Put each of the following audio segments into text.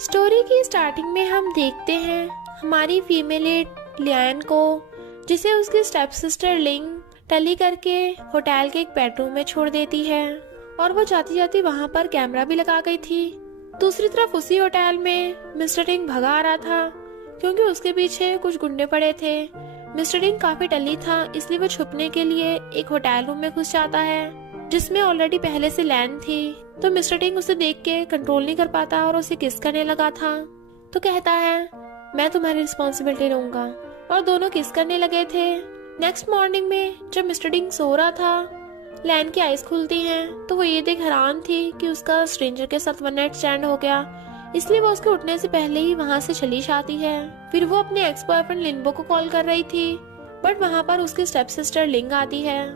Story की starting में हम देखते हैं हमारी फीमेल लीड लियान को, जिसे उसकी स्टेप सिस्टर लिंग टली करके होटल के एक बेडरूम में छोड़ देती है और वो जाती जाती वहां पर कैमरा भी लगा गई थी। दूसरी तरफ उसी होटल में मिस्टर डिंग भगा आ रहा था क्योंकि उसके पीछे कुछ गुंडे पड़े थे। मिस्टर डिंग काफी टली था, इसलिए वो छुपने के लिए एक होटल रूम में घुस जाता है जिसमें ऑलरेडी पहले से लैन थी। तो मिस्टर डिंग उसे देख के कंट्रोल नहीं कर पाता और उसे किस करने लगा था। तो कहता है मैं तुम्हारी रिस्पॉन्सिबिलिटी लूंगा, और दोनों किस करने लगे थे। नेक्स्ट मॉर्निंग में जब मिस्टर डिंग सो रहा था, लैन की आईज खुलती हैं तो वो ये देख हैरान थी कि उसका स्ट्रेंजर के साथ वन नाइट स्टैंड हो गया, इसलिए वो उसके उठने से पहले ही वहाँ से चली जाती है। फिर वो अपने एक्स बॉयफ्रेंड लिनबो को कॉल कर रही थी, बट वहाँ पर उसकी स्टेप सिस्टर लिंग आती है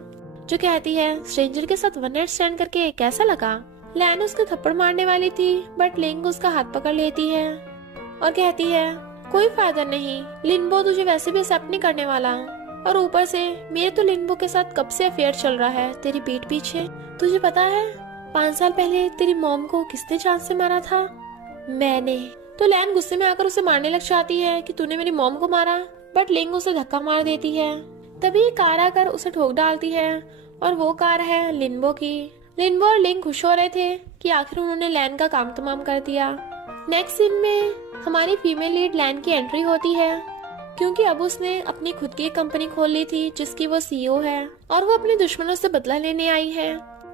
जो कहती है स्ट्रेंजर के साथ वन नाइट स्टैंड करके कैसा लगा। लैन उसके थप्पड़ मारने वाली थी, बट लिंग उसका हाथ पकड़ लेती है और कहती है कोई फायदा नहीं, लिनबो तुझे वैसे भी एक्सेप्ट नहीं करने वाला, और ऊपर से मेरे तो लिनबो के साथ कब से अफेयर चल रहा है तेरी पीठ पीछे। तुझे पता है 5 साल पहले तेरी मॉम को किसने जान से मारा था? मैंने। तो लैन गुस्से में आकर उसे मारने लग जाती है कि तूने मेरी मॉम को मारा, बट लिंग उसे धक्का मार देती है। तभी एक कार आकर उसे ठोक डालती है और वो कार है लिनबो की। लिनबो और लिंग खुश हो रहे थे कि आखिर उन्होंने लैन का काम तमाम कर दिया। नेक्स्ट सीन में हमारी फीमेल लीड लैन की एंट्री होती है क्योंकि अब उसने अपनी खुद की एक कंपनी खोल ली थी जिसकी वो सीईओ है, और वो अपने दुश्मनों से बदला लेने आई है।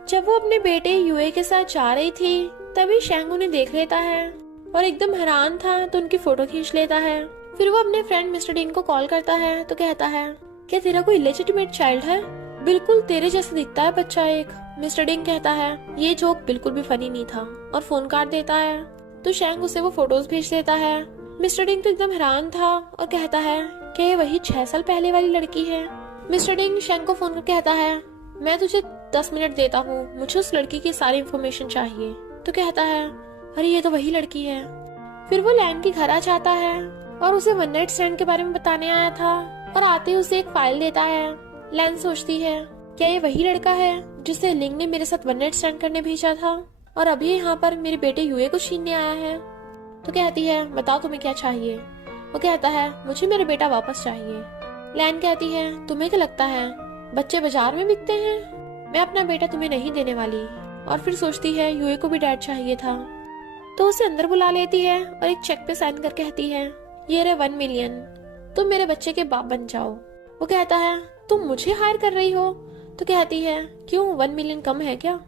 जब वो अपने बेटे यूए के साथ जा रही थी तभी शैंग उन्हें देख लेता है और एकदम हैरान था तो उनकी फोटो खींच लेता है। फिर वो अपने फ्रेंड मिस्टर डिंग को कॉल करता है तो कहता है क्या तेरा कोई इलेजिटिमेट चाइल्ड है? बिल्कुल तेरे जैसा दिखता है बच्चा एक। मिस्टर डिंग कहता है ये जोक बिल्कुल भी फनी नहीं था और फोन काट देता है। तो शैंग उसे वो फोटोज भेज देता है। मिस्टर डिंग तो एकदम हैरान था और कहता है कि ये वही 6 साल पहले वाली लड़की है। मिस्टर डिंग शैंग को फोन कर कहता है मैं तुझे 10 मिनट देता हूँ, मुझे उस लड़की की सारी इन्फॉर्मेशन चाहिए। तो कहता है अरे ये तो वही लड़की है। फिर वो लैन के घर आ जाता है और उसे वन नाइट स्टैंड के बारे में बताने आया था, और आते ही उसे एक फाइल देता है। लैन सोचती है क्या ये वही लड़का है जिसे लिंग ने मेरे साथ वन नाइट स्टैंड करने भेजा था और अभी यहाँ पर मेरे बेटे यूए को छीनने आया है। तो कहती है बताओ तुम्हें क्या चाहिए। वो कहता है मुझे मेरा बेटा वापस चाहिए। लैन कहती है तुम्हें क्या लगता है बच्चे बाजार में बिकते हैं? मैं अपना बेटा तुम्हें नहीं देने वाली। और फिर सोचती है यूए को भी डैड चाहिए था, तो उसे अंदर बुला लेती है और एक चेक पे साइन कर कहती है ये रहे 1 मिलियन, तुम मेरे बच्चे के बाप बन जाओ। वो कहता है तुम मुझे हायर कर रही हो? तो कहती है क्यों 1 मिलियन कम है क्या?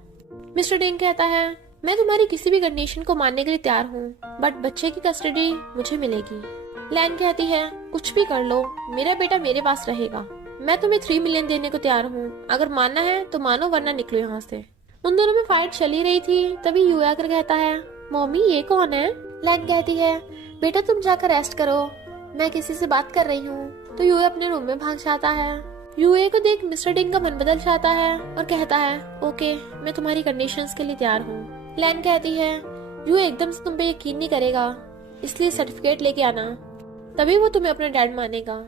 मिस्टर डिंग कहता है मैं तुम्हारी किसी भी कंडीशन को मानने के लिए तैयार हूँ, बट बच्चे की कस्टडी मुझे मिलेगी। लैन कहती है कुछ भी कर लो, मेरा बेटा मेरे पास रहेगा। मैं तुम्हें 3 मिलियन देने को तैयार हूँ, अगर मानना है तो मानो वरना निकलो यहाँ से। उन दोनों में फाइट चली रही थी, तभी यू आकर कहता है मम्मी ये कौन है? लैन कहती है बेटा तुम जाकर रेस्ट करो, मैं किसी से बात कर रही हूँ। तो यूए अपने रूम में भाग जाता है। यूए को देख मिस्टर डिंग का मन बदल जाता है और कहता है ओके मैं तुम्हारी कंडीशंस के लिए तैयार हूँ। लैन कहती है यूए एकदम से तुम पे यकीन नहीं करेगा, इसलिए सर्टिफिकेट लेके आना, तभी वो तुम्हें अपना डैड मानेगा।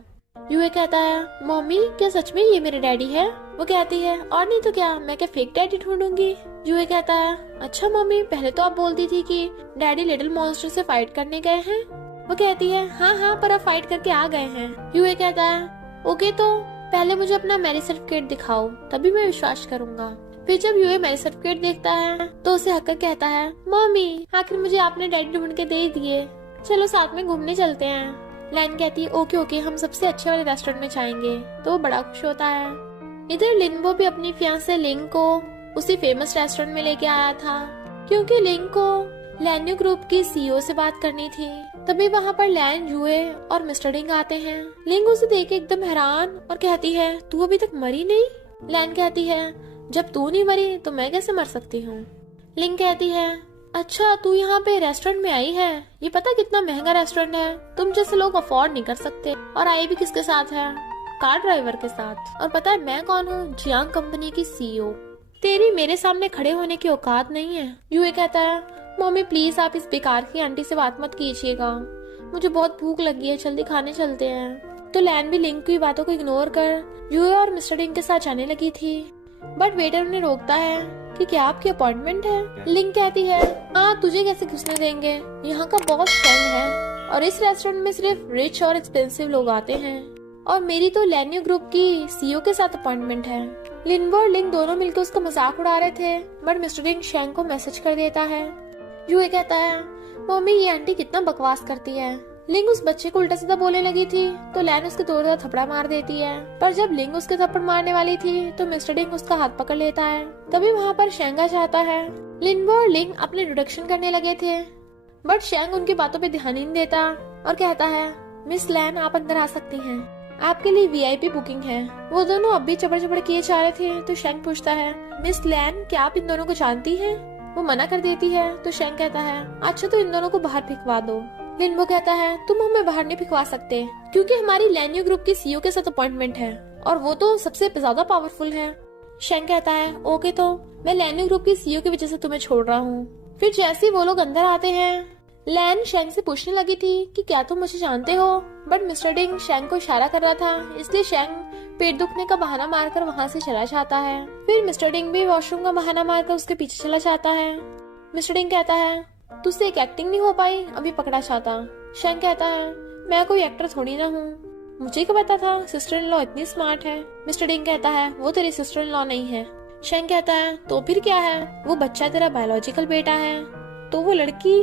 यूए कहता है मम्मी क्या सच में ये मेरे डैडी है? वो कहती है और नहीं तो क्या, मैं क्या फेक डैडी ढूंढूंगी? यूए कहता है अच्छा मम्मी पहले तो आप बोलती थी कि डैडी लिटिल मॉन्स्टर से फाइट करने गए हैं। वो कहती है हाँ पर आप फाइट करके आ गए हैं। यूए कहता है ओके तो पहले मुझे अपना मैरिज सर्टिफिकेट दिखाओ तभी मैं विश्वास करूंगा। फिर जब यूए मैरिज सर्टिफिकेट देखता है तो उसे हककर कहता है मम्मी आखिर मुझे आपने डैडी ढूंढ के दे दिए, चलो साथ में घूमने चलते हैं। लैन कहती है ओके हम सबसे अच्छे वाले रेस्टोरेंट में जाएंगे। तो वो बड़ा खुश होता है। इधर लिनबो भी अपनी फियांसे लिंग को उसी फेमस रेस्टोरेंट में लेके आया था क्योंकि लिंग को लैन्यू ग्रुप की सीईओ से बात करनी थी। तभी वहाँ पर लैन, यूए और मिस्टर डिंग आते हैं। लिंग उसे देख एकदम हैरान और कहती है तू अभी तक मरी नहीं? लैन कहती है जब तू नहीं मरी तो मैं कैसे मर सकती हूँ? लिंग कहती है अच्छा तू यहाँ पे रेस्टोरेंट में आई है, ये पता कितना महंगा रेस्टोरेंट है, तुम जैसे लोग अफोर्ड नहीं कर सकते। और आई भी किसके साथ है? कार ड्राइवर के साथ। और पता है मैं कौन हूँ? जियांग कंपनी की सीईओ। तेरी मेरे सामने खड़े होने की औकात नहीं है। यूए कहता है मम्मी प्लीज आप इस बेकार की आंटी से बात मत कीजिएगा, मुझे बहुत भूख लगी है, जल्दी खाने चलते हैं। तो लैन भी लिंग की बातों को इग्नोर कर यूए और मिस्टर डिंग के साथ जाने लगी थी, बट वेटर उन्हें रोकता है कि क्या आपकी अपॉइंटमेंट है। लिंग कहती है हाँ, तुझे कैसे घुसने देंगे, यहाँ का बॉस शेंग है और इस रेस्टोरेंट में सिर्फ रिच और एक्सपेंसिव लोग आते हैं और मेरी तो लैन्यू ग्रुप की सीईओ के साथ अपॉइंटमेंट है। लिनबो और लिंग दोनों मिलकर उसका मजाक उड़ा रहे थे, बट मिस्टर लिंग शेंग को मैसेज कर देता है। यूए कहता है मम्मी ये आंटी कितना बकवास करती है। लिंग उस बच्चे को उल्टा सीधा बोलने लगी थी तो लैन उसके जोरदार थपड़ा मार देती है, पर जब लिंग उसके थप्पड़ मारने वाली थी तो मिस्टर लिंग उसका हाथ पकड़ लेता है। तभी वहाँ पर शेंग आ जाता है। लिनबो और लिंग अपने इंट्रोडक्शन करने लगे थे, बट शेंग उनकी बातों पे ध्यान ही नहीं देता और कहता है मिस लैन आप अंदर आ सकती हैं, आपके लिए वीआईपी बुकिंग है। वो दोनों अब भी चपड़ चपड़ किए जा रहे थे तो शेंग पूछता है मिस लैन क्या आप इन दोनों को जानती हैं? वो मना कर देती है तो शेंग कहता है अच्छा तो इन दोनों को बाहर फेंकवा दो। लिनबो कहता है तुम हमें बाहर नहीं फेंकवा सकते क्योंकि हमारी लैन्यू ग्रुप की सीईओ के साथ अपॉइंटमेंट है और वो तो सबसे ज्यादा पावरफुल है। शेंग कहता है ओके तो मैं लैन्यू ग्रुप की सीईओ की वजह से तुम्हें छोड़ रहा हूँ। फिर जैसे ही वो लोग अंदर आते हैं लैन शेंग से पूछने लगी थी कि क्या तुम मुझे जानते हो, बट मिस्टर डिंग शेंग को इशारा कर रहा था, इसलिए शेंग पेट दुखने का बहाना मारकर वहाँ से चला जाता है। फिर मिस्टर डिंग भी वॉशरूम का बहाना मारकर उसके पीछे चला जाता है। मिस्टर डिंग कहता है तुझसे एक एक्टिंग नहीं हो पाई, अभी पकड़ा जाता। शेंग कहता है मैं कोई एक्टर थोड़ी ना हूँ, मुझे क्या पता था सिस्टर इन लॉ इतनी स्मार्ट है। मिस्टर डिंग कहता है वो तेरी सिस्टर इन लॉ नहीं है। शेंग कहता है तो फिर क्या है, वो बच्चा तेरा बायोलॉजिकल बेटा है। तो वो लड़की,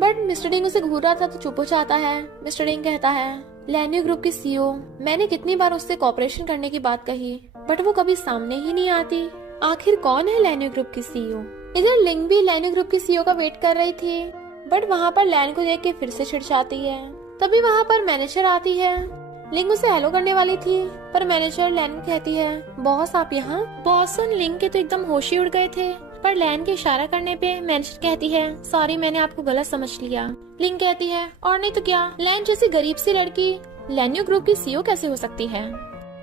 बट मिस्टर डिंग उसे घूर रहा था तो चुप हो जाता है। मिस्टर डिंग कहता है लैन्यू ग्रुप की सीईओ, मैंने कितनी बार उससे कॉपरेशन करने की बात कही बट वो कभी सामने ही नहीं आती। आखिर कौन है लैन्यू ग्रुप की सीईओ? इधर लिंग भी लैन्यू ग्रुप की सीईओ का वेट कर रही थी, बट वहाँ पर लैन को देख के फिर से चिढ़ जाती है। तभी वहाँ पर मैनेजर आती है। लिंग उसे हेलो करने वाली थी पर मैनेजर लैन को कहती है बॉस आप यहाँ। बॉस सुन लिंग के तो एकदम होश ही उड़ गए थे, पर लैन के इशारा करने पे मैनेजर कहती है सॉरी मैंने आपको गलत समझ लिया। लिंग कहती है और नहीं तो क्या, लैन जैसी गरीब सी लड़की लैन्यू ग्रुप की सीईओ कैसे हो सकती है।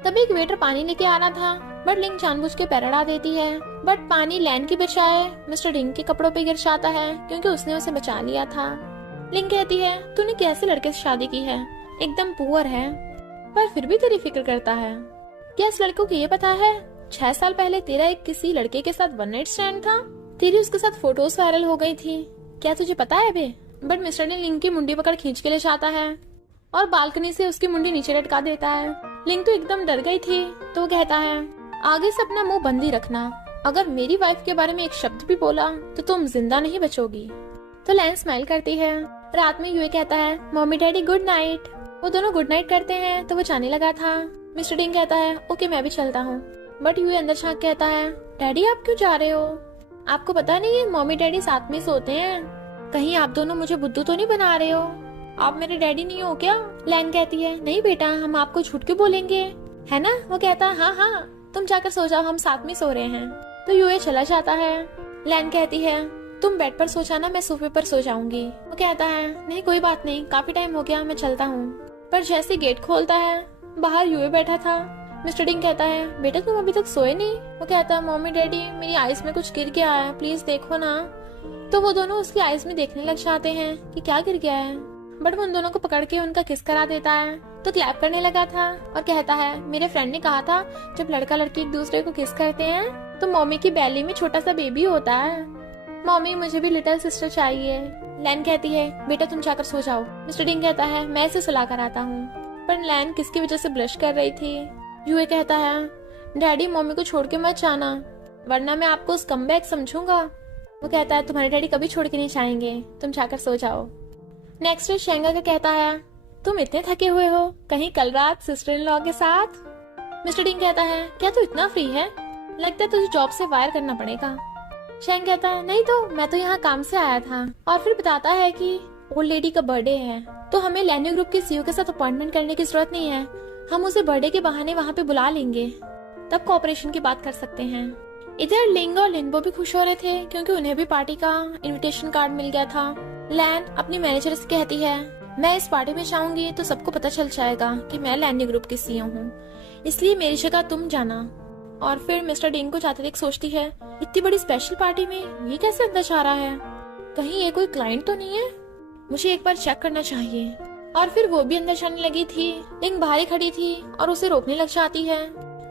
तभी एक वेटर पानी लेके आ रहा था, बट लिंग जानबूझ के पैर अड़ा देती है, बट पानी लैन की बचाए मिस्टर डिंग के कपड़ों पे गिर जाता है क्योंकि उसने उसे बचा लिया था। लिंग कहती है तूने कैसे लड़के से शादी की है, एकदम पुअर है पर फिर भी तेरी फिक्र करता है। क्या इस लड़के को ये पता है 6 साल पहले तेरा एक किसी लड़के के साथ वन नाइट स्टैंड था, तेरी उसके साथ फोटोज वायरल हो गई थी, क्या तुझे पता है बे? बट मिस्टर ने लिंग की मुंडी पकड़ खींच के ले जाता है और बालकनी से उसकी मुंडी नीचे लटका देता है। लिंग तो एकदम डर गई थी तो वो कहता है आगे से अपना मुंह बंद ही रखना, अगर मेरी वाइफ के बारे में एक शब्द भी बोला तो तुम जिंदा नहीं बचोगी। तो लैन स्माइल करती है। रात में यूए कहता है मम्मी डैडी गुड नाइट। वो दोनों गुड नाइट करते हैं तो वो जाने लगा था। मिस्टर डिंग कहता है ओके मैं भी चलता हूँ, बट यूए अंदर झांक कहता है डैडी आप क्यों जा रहे हो, आपको पता नहीं है मम्मी डैडी साथ में सोते हैं, कहीं आप दोनों मुझे बुद्धू तो नहीं बना रहे हो, आप मेरे डैडी नहीं हो क्या? लैन कहती है नहीं बेटा हम आपको झूठ क्यों बोलेंगे, है ना? वो कहता है हाँ तुम जाकर सो जाओ, हम साथ में सो रहे हैं। तो यूए चला जाता है। लैन कहती है तुम बेड पर सो जाना, मैं सोफे पर सो जाऊंगी। वो कहता है नहीं कोई बात नहीं, काफी टाइम हो गया, मैं चलता हूँ। पर जैसे गेट खोलता है बाहर यूए बैठा था। मिस्टर डिंग कहता है बेटा तुम अभी तक सोए नहीं? वो कहता है मम्मी डैडी मेरी आइस में कुछ गिर गया है, प्लीज देखो ना। तो वो दोनों उसकी आइस में देखने लग जाते हैं कि क्या गिर गया है, बट वो उन दोनों को पकड़ के उनका किस करा देता है। तो क्लैप करने लगा था और कहता है मेरे फ्रेंड ने कहा था जब लड़का लड़की एक दूसरे को किस करते हैं तो मम्मी की बैली में छोटा सा बेबी होता है, मम्मी मुझे भी लिटिल सिस्टर चाहिए। लैन कहती है बेटा तुम जाकर सो जाओ। मिस्टर डिंग कहता है मैं इसे सुला कर आता हूँ, पर लैन किसकी वजह से ब्लश कर रही थी। यूए कहता है डैडी मम्मी को छोड़ के मत जाना वरना मैं आपको स्कम्बैग समझूंगा। वो कहता है तुम्हारे डैडी कभी छोड़ के नहीं जाएंगे, तुम जाकर सो जाओ। नेक्स्ट डे शेंगा का कहता है तुम इतने थके हुए हो, कहीं कल रात सिस्टर इन लॉ के साथ? मिस्टर डिंग कहता है क्या तू इतना फ्री है, लगता है तुझे जॉब से वायर करना पड़ेगा। शेंग कहता है नहीं तो मैं तो यहाँ काम से आया था। और फिर बताता है कि ओल्ड लेडी का बर्थडे है तो हमें लैन्यू ग्रुप के सीईओ के साथ अपॉइंटमेंट करने की जरूरत नहीं है, हम उसे बर्थडे के बहाने वहाँ पे बुला लेंगे, तब कॉपरेशन की बात कर सकते हैं। इधर लिंग और लिनबो भी खुश हो रहे थे क्योंकि उन्हें भी पार्टी का इनविटेशन कार्ड मिल गया था। लैन अपनी मैनेजर से कहती है मैं इस पार्टी में जाऊंगी तो सबको पता चल जाएगा कि मैं लैन्यू ग्रुप की सीईओ हूँ, इसलिए मेरी जगह तुम जाना। और फिर मिस्टर डिंग को जाते देख सोचती है इतनी बड़ी स्पेशल पार्टी में ये कैसे अंदर जा रहा है, कहीं ये कोई क्लाइंट तो नहीं है, मुझे एक बार चेक करना चाहिए। और फिर वो भी अंदर जाने लगी थी। लिंग बाहर ही खड़ी थी और उसे रोकने लग जाती है।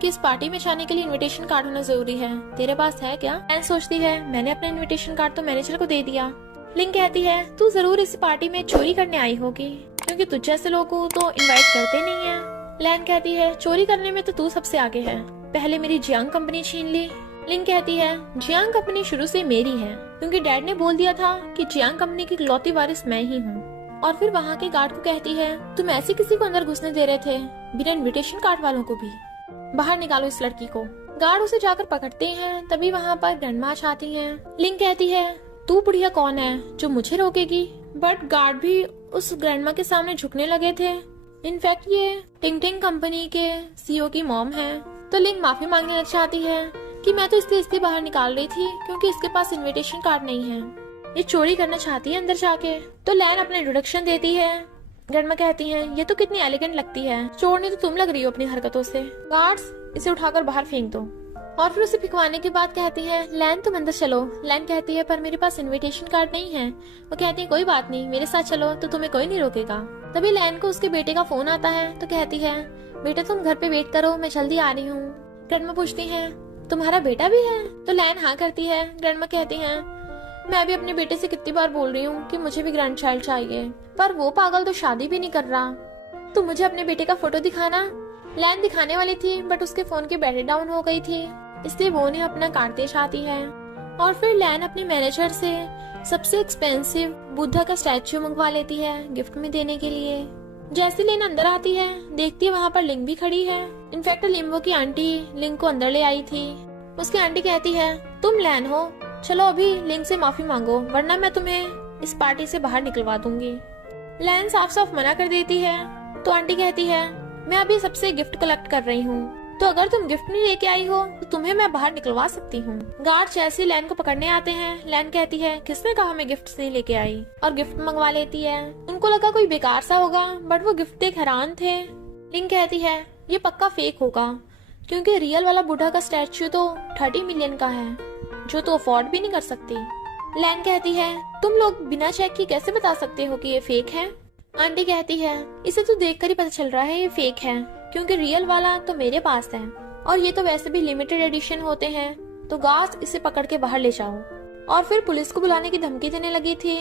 कि इस पार्टी में जाने के लिए इनविटेशन कार्ड होना जरूरी है, तेरे पास है क्या? लैन सोचती है मैंने अपना इनविटेशन कार्ड तो मैनेजर को दे दिया। लिंग कहती है तू जरूर इस पार्टी में चोरी करने आई होगी, क्योंकि तुझ जैसे लोगों को तो इनवाइट करते नहीं है। लैन कहती है चोरी करने में तो तू सबसे आगे है, पहले मेरी जियांग कंपनी छीन ली। लिंग कहती है जियांग कंपनी शुरू से मेरी है, क्योंकि डैड ने बोल दिया था कि जियांग कंपनी की इकलौती वारिस मैं ही हूँ। और फिर वहाँ के गार्ड को कहती है तुम ऐसे किसी को अंदर घुसने दे रहे थे, बिना इनविटेशन कार्ड वालों को भी? बाहर निकालो इस लड़की को। गार्ड उसे जाकर पकड़ते हैं, तभी वहाँ पर ग्रैंडमा आती हैं। लिंग कहती है तू बुढ़िया कौन है जो मुझे रोकेगी? बट गार्ड भी उस ग्रैंडमा के सामने झुकने लगे थे। इनफैक्ट ये टिंग टिंग कंपनी के सीईओ की मॉम है। तो लिंग माफी मांगने लग जाती है कि मैं तो इसलिए बाहर निकाल रही थी क्योंकि इसके पास इनविटेशन कार्ड नहीं है, ये चोरी करना चाहती है अंदर जाके। तो लैन अपना इंट्रोडक्शन देती है। ग्रैंडमा कहती हैं ये तो कितनी एलिगेंट लगती है, चोरनी तो तुम लग रही हो अपनी हरकतों से। गार्ड्स इसे उठाकर बाहर फेंक दो। और फिर उसे फिकवाने के बाद कहती है लैन तुम अंदर चलो। लैन कहती है पर मेरे पास इनविटेशन कार्ड नहीं है। वो कहती है कोई बात नहीं, मेरे साथ चलो तो तुम्हें कोई नहीं रोकेगा। तभी लैन को उसके बेटे का फोन आता है। तो कहती है बेटा तुम घर पे वेट करो, मैं जल्दी आ रही हूँ। ग्रैंडमा पूछती है तुम्हारा बेटा भी है? तो लैन हाँ करती है। ग्रैंडमा कहती है मैं भी अपने बेटे से कितनी बार बोल रही हूँ कि मुझे भी ग्रैंड चाइल्ड चाहिए, पर वो पागल तो शादी भी नहीं कर रहा। तो मुझे अपने बेटे का फोटो दिखाना। लैन दिखाने वाली थी बट उसके फोन की बैटरी डाउन हो गई थी, इसलिए वो उन्हें अपना कार्ड दे जाती है। और फिर लैन अपने मैनेजर से सबसे एक्सपेंसिव बुद्धा का स्टैच्यू मंगवा लेती है गिफ्ट में देने के लिए। जैसे लैन अंदर आती है, देखती है वहाँ पर लिंग भी खड़ी है। इनफैक्ट लिम्बो की आंटी लिंग को अंदर ले आई थी। उसकी आंटी कहती है तुम लैन हो, चलो अभी लिंग से माफी मांगो वरना मैं तुम्हें इस पार्टी से बाहर निकलवा दूंगी। लैन साफ साफ मना कर देती है। तो आंटी कहती है मैं अभी सबसे गिफ्ट कलेक्ट कर रही हूँ, तो अगर तुम गिफ्ट नहीं लेके आई हो तो तुम्हें मैं बाहर निकलवा सकती हूँ। गार्ड जैसे लैन को पकड़ने आते हैं, लैन कहती है किसने कहा मैं गिफ्ट नहीं लेके आई, और गिफ्ट मंगवा लेती है। उनको लगा कोई बेकार सा होगा बट वो गिफ्ट देख हैरान थे। लिंग कहती है ये पक्का फेक होगा, क्योंकि रियल वाला बुढ़ा का स्टैच्यू तो 30 मिलियन का है, जो तो अफोर्ड भी नहीं कर सकती। लैन कहती है तुम लोग बिना चेक की कैसे बता सकते हो कि ये फेक है? आंटी कहती है इसे तो देखकर ही पता चल रहा है ये फेक है, क्योंकि रियल वाला तो मेरे पास है और ये तो वैसे भी लिमिटेड एडिशन होते हैं, तो गार्ड्स इसे पकड़ के बाहर ले जाओ। और फिर पुलिस को बुलाने की धमकी देने लगी थी।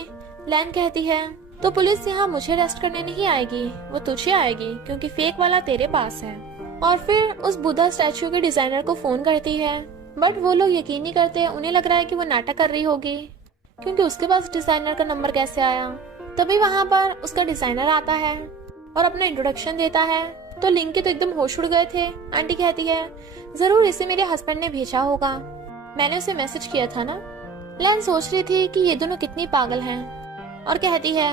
लैन कहती है तो पुलिस यहाँ मुझे अरेस्ट करने नहीं आएगी, वो तुझे आएगी क्योंकि फेक वाला तेरे पास है। और फिर उस बुद्धा स्टैच्यू के डिजाइनर को फोन करती है, बट वो लोग यकीन नहीं करते। उन्हें लग रहा है कि वो नाटक कर रही होगी, क्योंकि उसके पास डिजाइनर का नंबर कैसे आया। तभी वहाँ पर उसका डिजाइनर आता है और अपना इंट्रोडक्शन देता है। तो लिंग के तो एकदम होश उड़ गए थे। आंटी कहती है जरूर इसे मेरे हस्बैंड ने भेजा होगा, मैंने उसे मैसेज किया था ना। लैन सोच रही थी कि ये दोनों कितनी पागल हैं और कहती है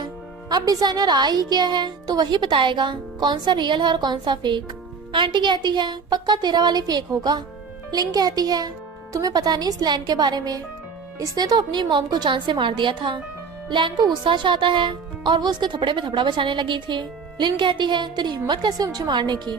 अब डिजाइनर आ ही गया है तो वही बताएगा कौन सा रियल है और कौन सा फेक। आंटी कहती है पक्का तेरा वाले फेक होगा। लिंग कहती है तुम्हें पता नहीं इस लैन के बारे में, इसने तो अपनी मॉम को जान से मार दिया था। लैन को गुस्सा आता है और वो उसके थपड़े पे थपड़ा बचाने लगी थी। लिन कहती है तेरी हिम्मत कैसे मुझे मारने की,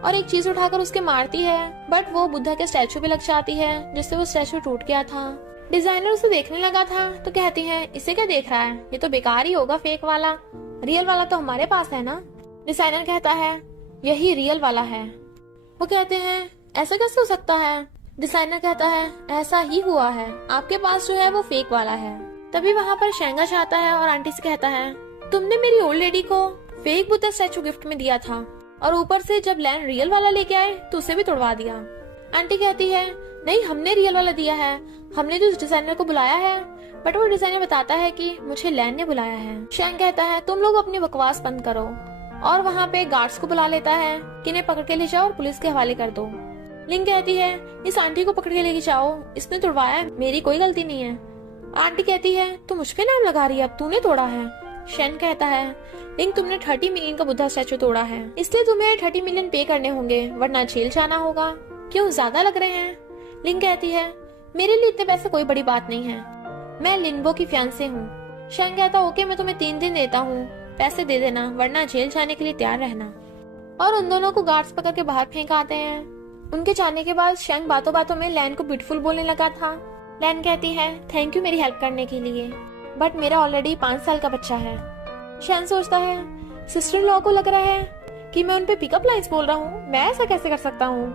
और एक चीज उठाकर उसके मारती है, बट वो बुद्धा के स्टैचू पे लग जाती है जिससे वो स्टैचू टूट गया था। डिजाइनर उसे देखने लगा था तो कहती है इसे क्या देख रहा है, ये तो बेकार ही होगा फेक वाला, रियल वाला तो हमारे पास है ना। डिजाइनर कहता है यही रियल वाला है। वो कहते हैं ऐसा कैसे हो सकता है? डिजाइनर कहता है ऐसा ही हुआ है, आपके पास जो है वो फेक वाला है। तभी वहाँ पर शेंगा आता है और आंटी से कहता है तुमने मेरी ओल्ड लेडी को फेक बुद्धा स्टैचू गिफ्ट में दिया था और ऊपर से जब लैन रियल वाला लेके आए तो उसे भी तोड़वा दिया। आंटी कहती है नहीं हमने रियल वाला दिया है, हमने तो उस डिजाइनर को बुलाया है, बट वो डिजाइनर बताता है कि मुझे लैन ने बुलाया है। शेंग कहता है तुम लोग अपनी बकवास बंद करो, और वहाँ पे गार्ड्स को बुला लेता है कि इन्हें पकड़ के ले जाओ और पुलिस के हवाले कर दो। लिंग कहती है इस आंटी को पकड़ के लेके जाओ, इसने तोड़वाया है, मेरी कोई गलती नहीं है। आंटी कहती है तू मुझ पे नाम लगा रही है, अब तूने तोड़ा है। शेन कहता है लिंग तुमने 30 मिलियन का बुद्धा स्टैचू तोड़ा है, इसलिए तुम्हें 30 मिलियन पे करने होंगे वरना जेल जाना होगा। क्यों ज्यादा लग रहे हैं? लिंग कहती है मेरे लिए इतने पैसे कोई बड़ी बात नहीं है, मैं लिंबो की फियांसे हूँ। शेन कहता ओके मैं तुम्हें 3 दिन देता हूँ, पैसे दे देना वरना जेल जाने के लिए तैयार रहना। और उन दोनों को गार्ड्स पकड़ के बाहर फेंक आते हैं। उनके जाने के बाद शेंग बातों बातों में लैन को ब्यूटीफुल बोलने लगा था। लैन कहती है थैंक यू मेरी हेल्प करने के लिए, बट मेरा ऑलरेडी 5 साल का बच्चा है। शेन सोचता है सिस्टर इन लॉ को लग रहा है कि मैं उन पे पिकअप लाइंस बोल रहा हूँ, मैं ऐसा कैसे कर सकता हूँ।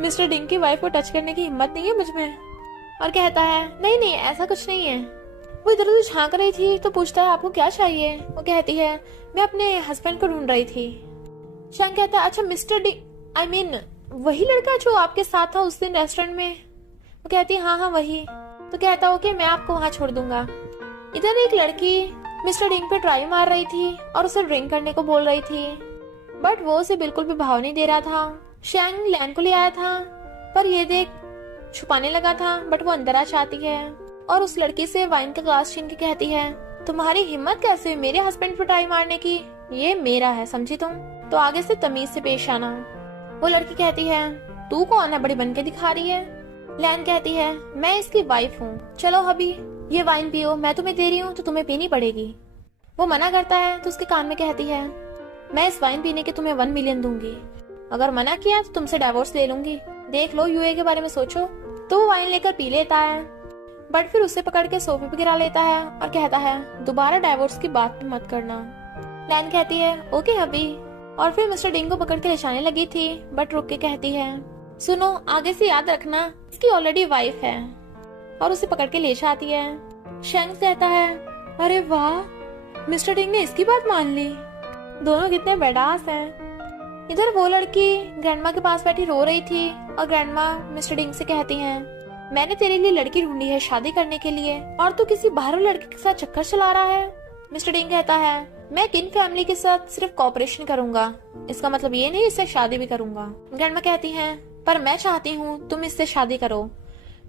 मिस्टर डिंग की वाइफ को टच करने की हिम्मत नहीं है मुझ में। और कहता है नहीं नहीं ऐसा कुछ नहीं है। वो इधर उधर झांक रही थी तो पूछता है आपको क्या चाहिए। वो कहती है मैं अपने हस्बैंड को ढूंढ रही थी। शैंग कहता है अच्छा मिस्टर डिंग आई मीन वही लड़का जो आपके साथ था उस दिन रेस्टोरेंट में। वो कहती है हाँ हाँ वही। तो कहता ओके मैं आपको वहां छोड़ दूंगा। इधर एक लड़की मिस्टर डिंग पे ट्राई मार रही थी और उसे ड्रिंक करने को बोल रही थी, बट वो उसे बिल्कुल भी भाव नहीं दे रहा था। शैंग लैन को ले आया था पर ये देख छुपाने लगा था, बट वो अंदर आ जाती है और उस लड़की से वाइन का ग्लास छीन के कहती है तुम्हारी हिम्मत कैसे मेरे हस्बैंड पे ट्राई मारने की, ये मेरा है समझी तुम, तो आगे से तमीज से पेश आना। वो लड़की कहती है तू कौन है बड़ी बन के दिखा रही है। लैन कहती है मैं इसकी वाइफ हूँ, चलो अभी ये वाइन पियो, मैं तुम्हें दे रही हूँ तो तुम्हें पीनी पड़ेगी। वो मना करता है तो उसके कान में कहती है मैं इस वाइन पीने के तुम्हें 1 मिलियन दूंगी, अगर मना किया तो तुमसे डिवोर्स ले लूंगी, देख लो यूए के बारे में सोचो। तो वो वाइन लेकर पी लेता है, बट फिर उसे पकड़ के सोफे पे गिरा लेता है और कहता है दोबारा डिवोर्स की बात मत करना। लैन कहती है ओके हबी, और फिर मिस्टर डिंग को पकड़ के ले जाने लगी थी, बट रुक के कहती है सुनो आगे से याद रखना इसकी ऑलरेडी वाइफ है, और उसे पकड़ के ले जाती है। शैंग कहता है अरे वाह मिस्टर डिंग ने इसकी बात मान ली, दोनों कितने बेडास हैं। इधर वो लड़की ग्रैंडमा के पास बैठी रो रही थी और ग्रैंडमा मिस्टर डिंग से कहती हैं मैंने तेरे लिए लड़की ढूंढी है शादी करने के लिए और तू किसी बाहर लड़के के साथ चक्कर चला रहा है। मिस्टर डिंग कहता है मैं किन फैमिली के साथ सिर्फ कॉपरेशन करूंगा, इसका मतलब ये नहीं इससे शादी भी करूंगा। ग्रैंडमा कहती हैं पर मैं चाहती हूँ तुम इससे शादी करो।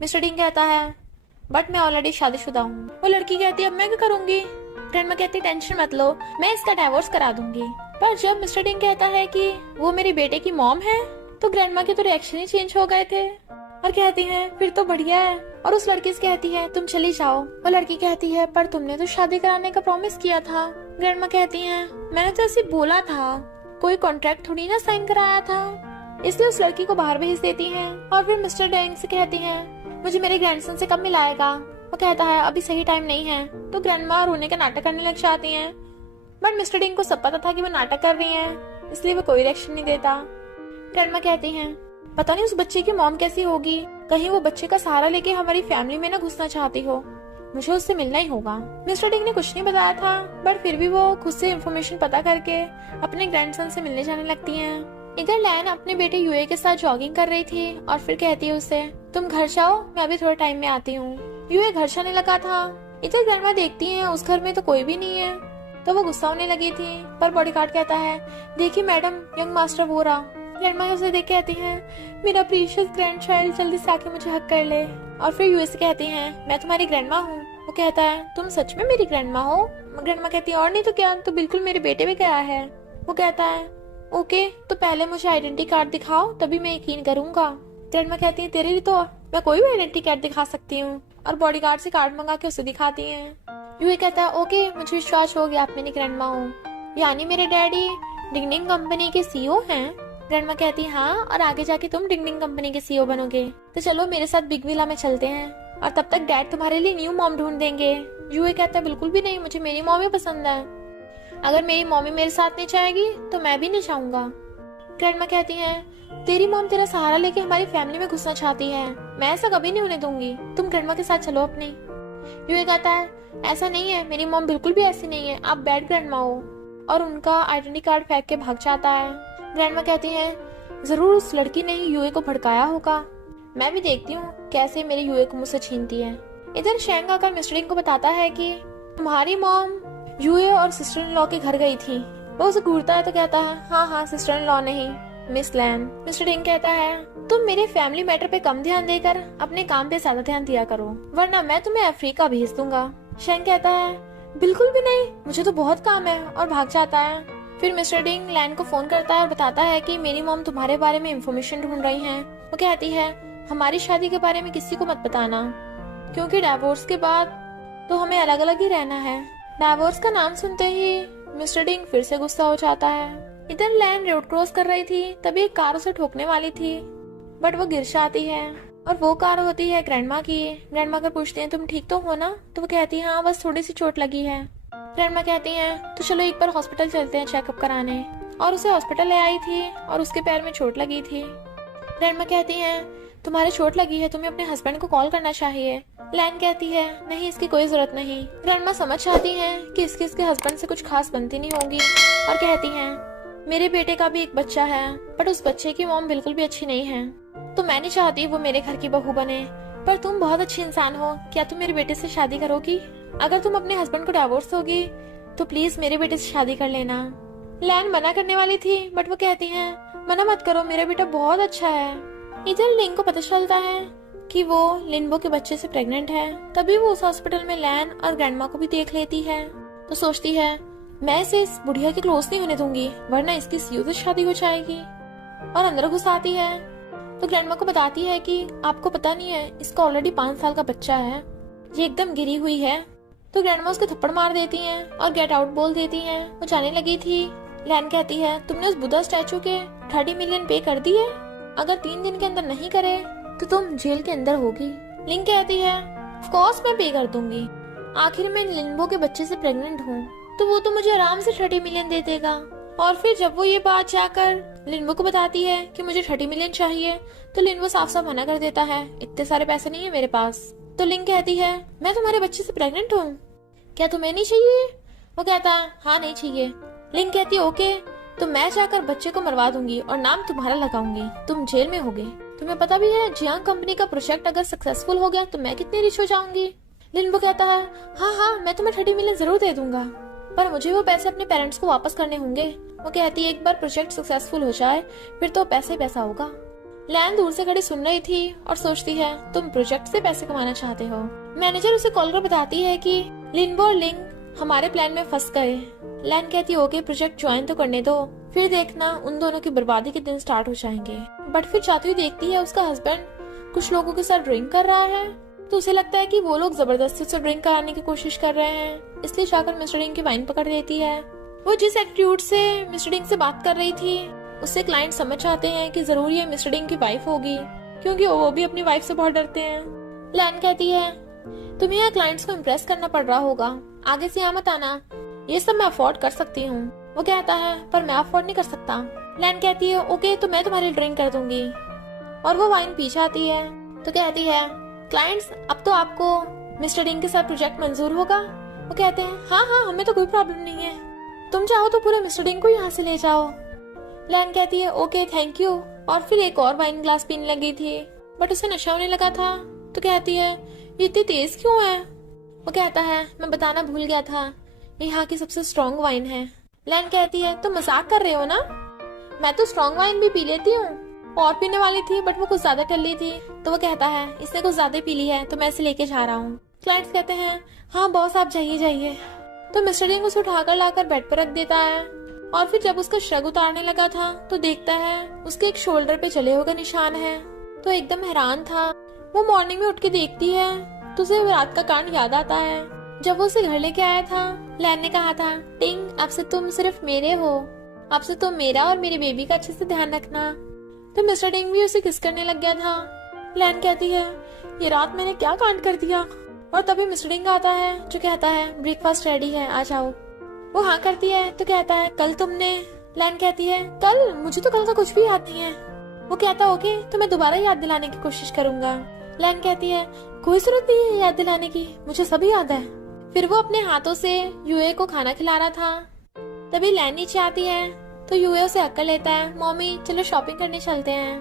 मिस्टर डिंग कहता है बट मैं ऑलरेडी शादीशुदा हूँ। वो लड़की कहती है अब मैं क्या करूंगी। ग्रैंडमा कहती टेंशन मत लो मैं इसका डिवोर्स करा दूंगी। पर जब मिस्टर डिंग कहता है कि वो मेरे बेटे की मॉम है तो ग्रैंडमा के तो रिएक्शन ही चेंज हो गए थे और कहती हैं फिर तो बढ़िया है, और उस लड़की से कहती है तुम चली जाओ। वो लड़की कहती है पर तुमने तो शादी कराने का प्रॉमिस किया था। ग्रैंडमा कहती हैं मैंने तो ऐसे बोला था, कोई कॉन्ट्रैक्ट थोड़ी ना साइन कराया था, इसलिए उस लड़की को बाहर भेज देती हैं। और फिर मिस्टर डिंग से कहती हैं मुझे मेरे ग्रैंडसन से कब मिलाएगा। वो कहता है अभी सही टाइम नहीं है। तो ग्रैंडमा रोने का नाटक करने लग जाती हैं, बट मिस्टर डिंग को सब पता था कि वो नाटक कर रही हैं, इसलिए वो कोई रिएक्शन नहीं देता। ग्रैंडमा कहती हैं पता नहीं उस बच्चे की मॉम कैसी होगी, कहीं वो बच्चे का सहारा लेके हमारी फैमिली में ना घुसना चाहती हो, मुझे उससे मिलना ही होगा। मिस्टर डिंग ने कुछ नहीं बताया था, बट फिर भी वो खुद से इंफॉर्मेशन पता करके अपने ग्रैंडसन से मिलने जाने लगती हैं। इधर लैन अपने बेटे यूए के साथ जॉगिंग कर रही थी और फिर कहती है उसे तुम घर जाओ मैं अभी थोड़े टाइम में आती हूँ। यूए घर जाने लगा था। इधर ग्रैंडमा देखती है उस घर में तो कोई भी नहीं है, तो वो गुस्सा होने लगी थी, पर बॉडीगार्ड कहता है देखिए मैडम यंग मास्टर वो रहा। ग्रैंडमा उसे देख के कहती हैं मेरा प्रीशियस ग्रैंडचाइल्ड जल्दी से आके मुझे हक कर ले। और फिर यूएस से कहती हैं मैं तुम्हारी ग्रैंडमा हूँ। वो कहता है तुम सच में मेरी ग्रैंडमा हो। ग्रैंडमा कहती है और नहीं तो क्या, तो बिल्कुल मेरे बेटे भी गया है। वो कहता है ओके तो पहले मुझे आइडेंटिटी कार्ड दिखाओ तभी मैं यकीन करूंगा। ग्रैंडमा कहती है तेरे लिए तो मैं कोई भी आइडेंटिटी कार्ड दिखा सकती हूँ, और बॉडीगार्ड से कार्ड मंगा के उसे दिखाती है। यूए कहता है ओके मुझे विश्वास हो गया आप मेरी ग्रैंडमा हो, यानी मेरे डैडी डिंग डिंग कंपनी के सीईओ हैं। ग्रैंडमा कहती है हाँ, और आगे जाके तुम डिंग डिंग कंपनी के सीईओ बनोगे, तो चलो मेरे साथ बिग विला में चलते हैं, और तब तक डैड तुम्हारे लिए न्यू मॉम ढूंढ देंगे। यूए कहता है बिल्कुल भी नहीं, मुझे मेरी मॉम ही पसंद है, अगर मेरी मॉमी मेरे साथ नहीं जाएगी तो मैं भी नहीं चाहूंगा। ग्रैंडमा कहती है तेरी मॉम तेरा सहारा लेके हमारी फैमिली में घुसना चाहती है, मैं ऐसा कभी नहीं होने दूंगी, तुम ग्रैंडमा के साथ चलो अपनी। यूए कहता है ऐसा नहीं है, मेरी मॉम बिल्कुल भी ऐसी नहीं है, आप बैड ग्रैंडमा हो, और उनका आइडेंटिटी कार्ड फेंक के भाग जाता है। ग्रैंडमा कहती हैं जरूर उस लड़की ने ही यूए को भड़काया होगा, मैं भी देखती हूँ कैसे मेरे यूए को मुझसे छीनती है। इधर शैंग आकर मिस्टर डिंग को बताता है कि तुम्हारी मॉम यूए और सिस्टर इन लॉ के घर गई थी। वो उसे घूरता है तो कहता है हाँ सिस्टर इन लॉ नहीं मिस लैन। मिस्टर डिंग कहता है तुम मेरे फैमिली मैटर पे कम ध्यान देकर अपने काम पे ज्यादा ध्यान दिया करो, वरना मैं तुम्हें अफ्रीका भेज दूंगा। शैंग कहता है बिल्कुल भी नहीं, मुझे तो बहुत काम है, और भाग जाता है। फिर मिस्टर डिंग लैन को फोन करता है और बताता है कि मेरी मॉम तुम्हारे बारे में इंफॉर्मेशन ढूंढ रही हैं। वो कहती है हमारी शादी के बारे में किसी को मत बताना, क्योंकि डिवोर्स के बाद तो हमें अलग अलग ही रहना है। डिवोर्स का नाम सुनते ही मिस्टर डिंग फिर से गुस्सा हो जाता है। इधर लैन रोड क्रॉस कर रही थी तभी एक कार उसे ठोकने वाली थी, बट वो गिर जाती है, और वो कार होती है ग्रैंडमा की। ग्रैंडमा कर पूछती हैं तुम ठीक तो हो ना, तो वो कहती है हाँ बस थोड़ी सी चोट लगी है। ग्रैंडमा कहती हैं तो चलो एक बार हॉस्पिटल चलते हैं चेकअप कराने, और उसे हॉस्पिटल ले आई थी और उसके पैर में चोट लगी थी। ग्रैंडमा कहती हैं तुम्हारे चोट लगी है, तुम्हें अपने हस्बैंड को कॉल करना चाहिए। लैन कहती है नहीं, इसकी कोई जरूरत नहीं। ग्रैंडमा समझ जाती हैं कि इसके हस्बैंड से कुछ खास बनती नहीं होगी और कहती हैं मेरे बेटे का भी एक बच्चा है, बट उस बच्चे की मॉम बिल्कुल भी अच्छी नहीं है, तो मैं नहीं चाहती वो मेरे घर की बहू बने। पर तुम बहुत अच्छी इंसान हो, क्या तुम मेरे बेटे से शादी करोगी? अगर तुम अपने हस्बैंड को डिवोर्स दोगी तो प्लीज मेरे बेटे से शादी कर लेना। लैन मना करने वाली थी, बट वो कहती हैं मना मत करो, मेरा बेटा बहुत अच्छा है। इधर लिंग को पता चलता है कि वो लिनबो के बच्चे से प्रेग्नेंट है। तभी वो उस हॉस्पिटल में लैन और ग्रैंडमा को भी देख लेती है, तो सोचती है मैं इसे इस बुढ़िया के क्लोज नहीं होने दूंगी, वरना इसकी सीयू से शादी हो जाएगी। और अंदर घुस आती है तो ग्रैंडमा को बताती है कि आपको पता नहीं है, इसका ऑलरेडी 5 साल का बच्चा है, ये एकदम गिरी हुई है। तो ग्रैंडमा उसको थप्पड़ मार देती हैं और गेट आउट बोल देती हैं। वो जाने लगी थी। लैन कहती है तुमने उस बुद्धा स्टैचू के 30 मिलियन पे कर दिए, अगर 3 दिन के अंदर नहीं करे तो तुम जेल के अंदर होगी। लिंग कहती है ऑफ कोर्स मैं पे कर दूंगी, आखिर मैं लिनबो के बच्चे से प्रेग्नेंट हूँ, तो वो तो मुझे आराम से 30 मिलियन दे देगा। और फिर जब वो ये बात जाकर लिनबो को बताती है कि मुझे 30 मिलियन चाहिए, तो लिनबो साफ साफ मना कर देता है, इतने सारे पैसे नहीं है मेरे पास। तो लिंग कहती है मैं तुम्हारे बच्चे से प्रेग्नेंट हूँ, क्या तुम्हें नहीं चाहिए? वो कहता है हाँ नहीं चाहिए। लिंग कहती है ओके, तो मैं जाकर बच्चे को मरवा दूंगी और नाम तुम्हारा लगाऊंगी, तुम जेल में होगे। तुम्हें पता भी है जियांग कंपनी का प्रोजेक्ट अगर सक्सेसफुल हो गया तो मैं कितनी रिच हो जाऊंगी। लिनबो कहता है हाँ मैं तुम्हें 30 मिलियन जरूर दे दूंगा, पर मुझे वो पैसे अपने पेरेंट्स को वापस करने होंगे। वो कहती है एक बार प्रोजेक्ट सक्सेसफुल हो जाए फिर तो पैसा होगा। लैन दूर से खड़ी सुन रही थी और सोचती है तुम प्रोजेक्ट से पैसे कमाना चाहते हो। मैनेजर उसे कॉल कर बताती है कि लिनबो और लिंग हमारे प्लान में फंस गए। लैन कहती है ओके, प्रोजेक्ट ज्वाइन तो करने दो, फिर देखना उन दोनों की बर्बादी के दिन स्टार्ट हो जाएंगे। बट फिर जाती हुई देखती है उसका हस्बैंड कुछ लोगों के साथ ड्रिंक कर रहा है, तो उसे लगता है कि वो लोग जबरदस्ती से ड्रिंक कराने की कोशिश कर रहे हैं, इसलिए जाकर मिस्टर डिंग की वाइन पकड़ लेती है। वो जिस एटीट्यूड से मिस्टर डिंग से बात कर रही थी उससे क्लाइंट समझ जाते हैं कि जरूर ये मिस्टर डिंग की वाइफ होगी, क्योंकि वो भी अपनी वाइफ से बहुत डरते हैं। लैन कहती है तुम्हें यहाँ क्लाइंट्स को इम्प्रेस करना पड़ रहा होगा, आगे से यहाँ मत आना, ये सब मैं अफोर्ड कर सकती हूँ। वो कहता है पर मैं अफोर्ड नहीं कर सकता। लैन कहती है ओके, तो मैं तुम्हारी ड्रिंक कर दूंगी, और वो वाइन पी जाती है। तो कहती है क्लाइंट्स अब तो आपको मिस्टर डिंग के साथ प्रोजेक्ट मंजूर होगा। वो कहते हैं हाँ हमें तो कोई प्रॉब्लम नहीं है, तुम चाहो तो पूरे मिस्टर डिंग को यहाँ से ले जाओ। लैन कहती है ओके थैंक यू, और फिर एक और वाइन ग्लास पीने लगी थी, बट उसे नशा होने लगा था। तो कहती है ये इतनी तेज क्यों है? वो कहता है मैं बताना भूल गया था, ये यहाँ की सबसे स्ट्रॉन्ग वाइन है। लैन कहती है तुम मजाक कर रहे हो ना, मैं तो स्ट्रॉन्ग वाइन भी पी लेती हूँ। और पीने वाली थी बट वो कुछ ज्यादा टल्ली थी, तो वो कहता है इसने कुछ ज्यादा पी ली है तो मैं इसे लेके जा रहा हूँ। क्लाइंट्स कहते हैं हाँ बॉस आप जाइए। तो मिस्टर डिंग उसे उठाकर लाकर बेड पर रख देता है, और फिर जब उसका श्रग उतारने लगा था तो देखता है उसके एक शोल्डर पे जले हुए का निशान है, तो एकदम हैरान था। वो मॉर्निंग में उठ के देखती है तो उसे रात का कांड याद आता है जब वो उसे घर लेके आया था। लैन ने कहा था टिंग अब से तुम सिर्फ मेरे हो, अब से तुम मेरा और मेरी बेबी का अच्छे से ध्यान रखना। तो मिस्टर डिंग भी उसे किस करने लग गया था। लैन कहती है ये रात मैंने क्या कांड कर दिया, और तभी मिस्टर डिंग आता है जो कहता है ब्रेकफास्ट रेडी है आ जाओ। वो हाँ करती है तो कहता है कल तुमने। लैन कहती है कल? मुझे तो कल का कुछ भी याद नहीं है। वो कहता ओके तो मैं दोबारा याद दिलाने की कोशिश करूंगा। लैन कहती है कोई जरूरत नहीं है याद दिलाने की, मुझे सभी याद है। फिर वो अपने हाथों से यूए को खाना खिला रहा था। तभी लैन नीचे आती है तो यूए उसे हक कर लेता है, मम्मी चलो शॉपिंग करने चलते हैं।